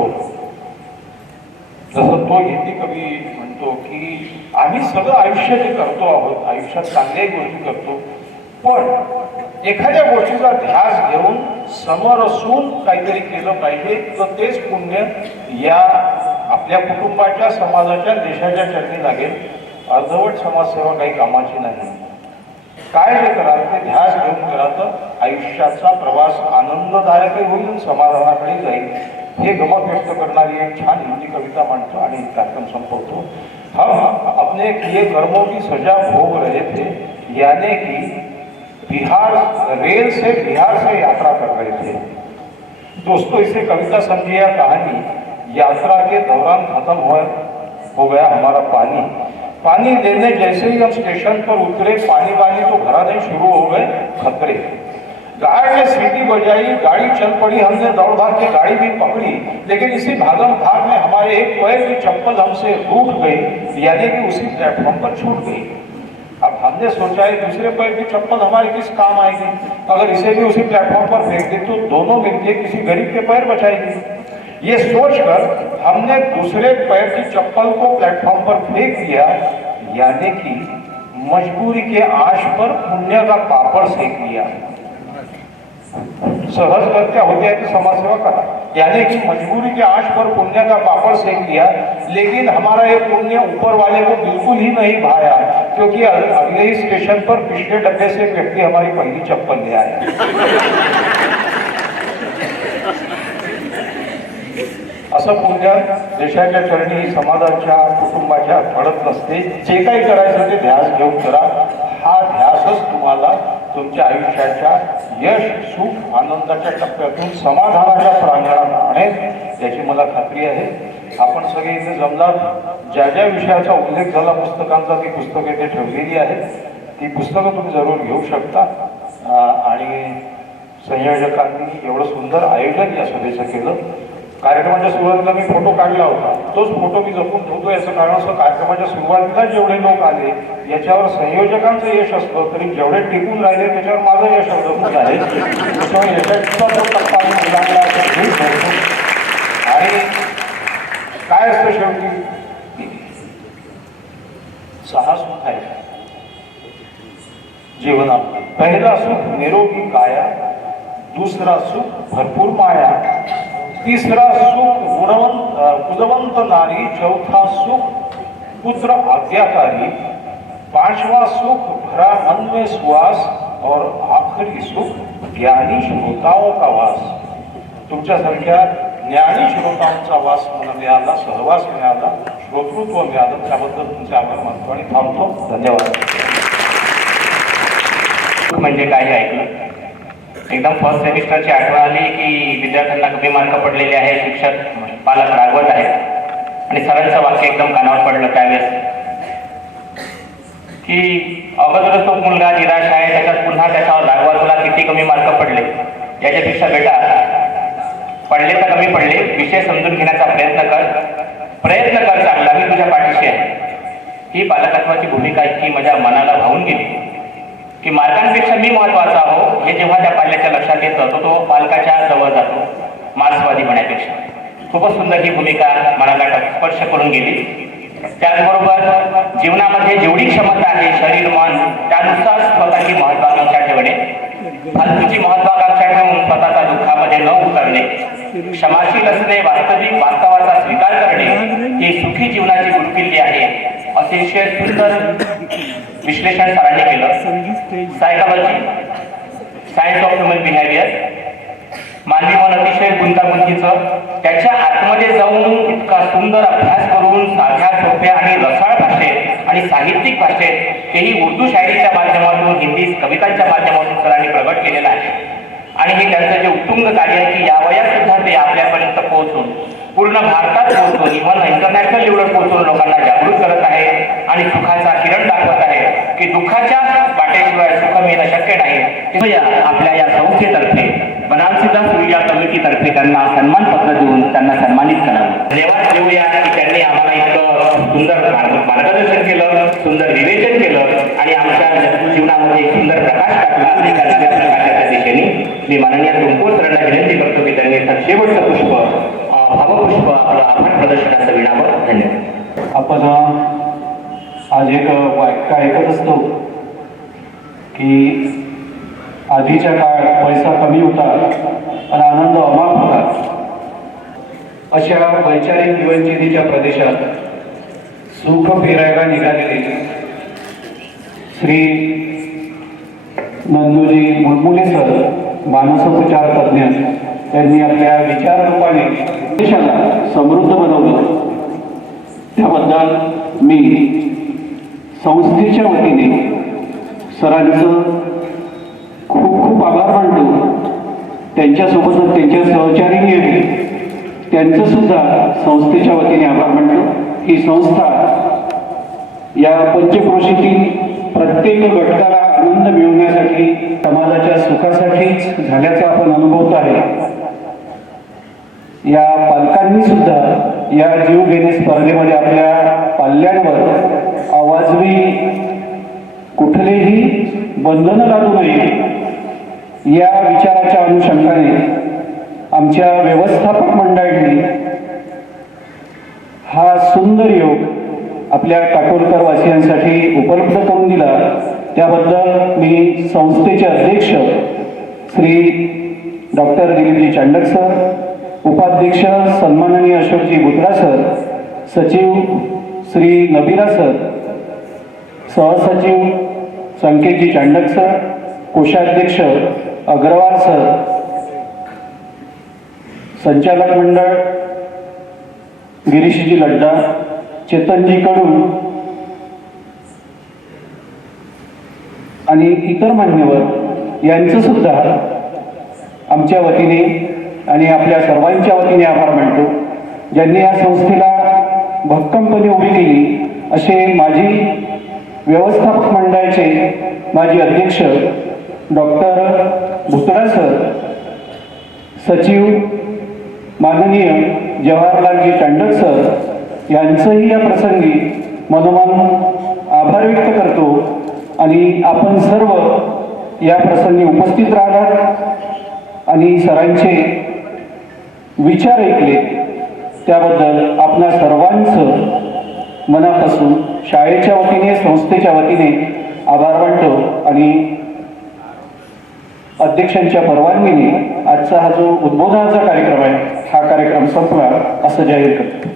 जसं तो हिंदी कवी म्हणतो की आम्ही सगळं आयुष्य जे करतो आहोत, आयुष्यात चांगल्याही गोष्टी करतो, पण एखाद्या गोष्टीचा ध्यास घेऊन समरसून काहीतरी केलं पाहिजे, तर तेच पुण्य या आपल्या कुटुंबाच्या, समाजाच्या, देशाच्या चरणी लागेल. अर्धवट समाजसेवा काही कामाची नाही. काय जे कराल ते ध्यास घेऊन करा, तर आयुष्याचा प्रवास आनंददायकही होईल, समाधानाकडे जाईल. हे गमत व्यक्त करणारी एक छान हिंदी कविता मांडतो आणि कार्यक्रम संपवतो. हम अपने किए कर्मों की सजा भोग रहे थे, यानी कि बिहार रेल से बिहार से यात्रा कर रहे थे. दोस्तों, इसे कविता समझिए या कहानी. यात्रा के दौरान खत्म हो गया हमारा पानी. पानी लेने जैसे ही हम स्टेशन पर उतरे, पानी वानी तो भरा नहीं, शुरू हो गए खतरे. गार्ड ने सीटी बजाई, गाड़ी चल पड़ी, हमने दौड़ भाग के गाड़ी भी पकड़ी, लेकिन इसी भागम भाग में हमारे एक पैर की चप्पल हमसे रूठ गई, यानी कि उसी प्लेटफॉर्म पर छूट गई. अब हमने सोचा है दूसरे पैर की चप्पल हमारे किस काम आएगी, अगर इसे भी उसी प्लेटफॉर्म पर फेंक दे तो दोनों मिलकर किसी गरीब के पैर बचाएगी. ये सोचकर हमने दूसरे पैर की चप्पल को प्लेटफॉर्म पर फेंक दिया, यानी कि मजबूरी के आंच पर पुण्य का पापड़ सेक लिया. सहज गत्या होते हैं तो समाजसेवा करा, यानी कि मजबूरी के आंच पर पुण्य का पापड़ सेक लिया, लेकिन हमारा ये पुण्य ऊपर वाले को बिल्कुल ही नहीं भाया, क्योंकि अगले ही स्टेशन पर पिछले डब्बे से एक व्यक्ति हमारी पहली चप्पल ले आया. असं पुण्य देशाच्या चरणी, समाजाच्या, कुटुंबाच्या घडत नसते. जे काही करायचं ते ध्यास घेऊन करा. हा ध्यासच तुम्हाला तुमच्या आयुष्याच्या यश, सुख, आनंदाच्या टप्प्यातून समाधानाच्या प्रांगणात आणेल, याची मला खात्री आहे. आपण सगळे इथे जमलात. ज्या ज्या विषयाचा उल्लेख झाला पुस्तकांचा, ती पुस्तकं इथे ठेवलेली आहेत. ती पुस्तकं तुम्ही जरूर घेऊ शकता. आणि संयोजकांनी एवढं सुंदर आयोजन या सभेचं केलं. कार्यक्रमाच्या सुरुवातीला मी फोटो काढला होता, तोच फोटो मी जपून ठेवतो. याचं कारण असं, कार्यक्रमाच्या सुरुवातीला जेवढे लोक आले याच्यावर संयोजकांचं यश असलं तरी जेवढे टिकून राहिले त्याच्यावर माझं यश अवलंबून आहे. त्याच्यामुळे यशाचा तो टप्पा मी मुलांना घेऊन ठेवतो. आणि काय असतं शेवटी, 6 सुख आहे जीवनात. पहिला सुख निरोगी काया, दुसरा सुख भरपूर माया, तीसरा सुख गुणवंत नारी, चौथा सुख पुत्र आज्ञाकारी, 5वां सुख भरा मन में सुवास, और आखिरी सुख ज्ञानी श्रोताओं का वास. तुमच्यासारख्या ज्ञानी श्रोतांचा वास मला मिळाला, सहवास मिळाला, श्रोतृत्व मिळालं, त्याबद्दल तुमचे आभार मानतो आणि थांबतो. धन्यवाद. म्हणजे काय ऐकलं, एकदम फर्स्ट सेमिस्टरची आठवण आली की विद्यार्थ्यांना कमी मार्क पडलेले आहे, शिक्षक पालक रागवत आहेत. आणि सरळचं वाक्य एकदम कानावर पडलं त्यावेळेस की अगोदरच तो मुलगा निराश आहे, त्याच्यात पुन्हा त्याच्यावर रागवा, तुला किती कमी मार्क पडले. याच्यापेक्षा बेटा, पडले तर कमी पडले, विषय समजून घेण्याचा प्रयत्न कर चांगला, मी तुझ्या पाठीशी आहे. ही पालकत्वाची भूमिका इतकी माझ्या मनाला भावून गेली की मार्कांपेक्षा मी महत्वाचा आहो हे जेव्हा त्या पाल्याच्या लक्षात येतं, तो पालकाच्या जवळ जातो मार्क्सवादी होण्यापेक्षा. खूपच सुंदर ही भूमिका मनाला स्पर्श करून गेली. त्याचबरोबर जीवनामध्ये जेवढी क्षमता आहे शरीर मन, त्यानुसार स्वतःची महत्वाकांक्षा ठेवणे, फालतूची महत्वाकांक्षा ठेवून स्वतःचा दुःखामध्ये न उतरणे, क्षमाशील असणे, वास्तवाचा स्वीकार करणे ही सुखी जीवनाची गुरुकिल्ली आहे. अतिशय सुंदर विश्लेषण सरांनी केलं. Psychology, science of human behaviour, मानवी मन अतिशय गुंतागुंतीचं, त्याच्या आतमध्ये जाऊन इतका सुंदर अभ्यास करून साध्या सोप्या आणि रसाळ भाषेत आणि साहित्यिक भाषेत, तेही उर्दू शायरीच्या माध्यमातून, हिंदी कवितांच्या माध्यमातून सरांनी प्रगट केलेलं आहे. आणि हे त्यांचं जे उत्तुंग कार्य आहे की या वयात सुद्धा ते आपल्यापर्यंत पोहोचून, पूर्ण भारतात पोहोचून, इव्हन इंटरनॅशनल लेवलवर पोहोचून लोकांना जागृत करत आहे आणि सुखाचा किरण दाखवत आहे की दुःखाच्या वाटेशिवाय सुख मिळणं शक्य नाही. आपल्या या संस्थेतर्फे, बनारसीदास सूर्या कमिटीतर्फे त्यांना सन्मान पत्र देऊन त्यांना सन्मानित करावं. धन्यवाद देऊया की त्यांनी आम्हाला इतकं सुंदर मार्गदर्शन केलं, सुंदर विवेचन केलं आणि आमच्या जीवनामध्ये एक सुंदर प्रकाश टाकला. आणि त्या नव्या प्रकाशाच्या दिशेने मी माननीय तुमकोर सरांना विनंती करतो की त्यांनी शेवटचं पुष्प, भावपुष्प आपलं आभार प्रदर्शनाचं विणावं. धन्यवाद. आपण आज एक वाक्य ऐकत असतो की आधीच्या काळात पैसा कमी होता आणि आनंद अमाप होता. अशा वैचारिक जीवनशैलीच्या प्रदेशात सुख फिरायला निघालेले श्री नंदूजी मुलमुले सर, मानसोपचार तज्ज्ञ, त्यांनी आपल्या विचार रूपाने देशाला समृद्ध बनवलं. त्याबद्दल मी संस्थेच्या वतीने सरांचं खूप खूप आभार मानतो. त्यांच्यासोबतच त्यांच्या सहचारीही आहे, त्यांचं सुद्धा संस्थेच्या वतीने आभार मानतो. ही संस्था या पंचक्रोशीतील प्रत्येक घटकाला आनंद मिळवण्यासाठी, समाजाच्या सुखासाठीच झाल्याचा आपण अनुभवतो आहे. या पालकांनी सुद्धा या जीव घेणे स्पर्धेमध्ये आपल्या पाल्यांवर आवाजवी कुठलेही बंधनं लादू नये या विचाराच्या अनुषंगाने आमच्या व्यवस्थापक मंडळाने हा सुंदर योग आपल्या काटोलकर वासियांसाठी उपलब्ध करून दिला. त्याबद्दल मी संस्थेचे अध्यक्ष श्री डॉक्टर दिलीपजी चांडक सर, उपाध्यक्ष सन्माननीय अशोकजी बुत्रा सर, सचिव श्री नबीरा सर, सहसचिव संकेतजी चांडक सर, कोषाध्यक्ष अग्रवाल सर, संचालक मंडळ गिरीशजी लड्डा, चेतनजी कडून आणि इतर मान्यवर यांचं सुद्धा आमच्या वतीने आणि आपल्या सर्वांच्या वतीने आभार मानतो. ज्यांनी या संस्थेला भक्कमपणे उभी केली असे माजी व्यवस्थापक मंडळाचे माजी अध्यक्ष डॉक्टर भुतडा सर, सचिव माननीय जवाहरलालजी चांडक सर यांचंही या प्रसंगी मनोमन आभार व्यक्त करतो. आणि आपण सर्व या प्रसंगी उपस्थित राहिलात आणि सरांचे विचार ऐकले त्याबद्दल आपणा सर्वांचं मनापासून शाळेच्या वतीने, संस्थेच्या वतीने आभार मानतो. आणि अध्यक्षांच्या परवानगीने आजचा हा जो उद्बोधनाचा कार्यक्रम आहे, हा कार्यक्रम संपला असं जाहीर करतो.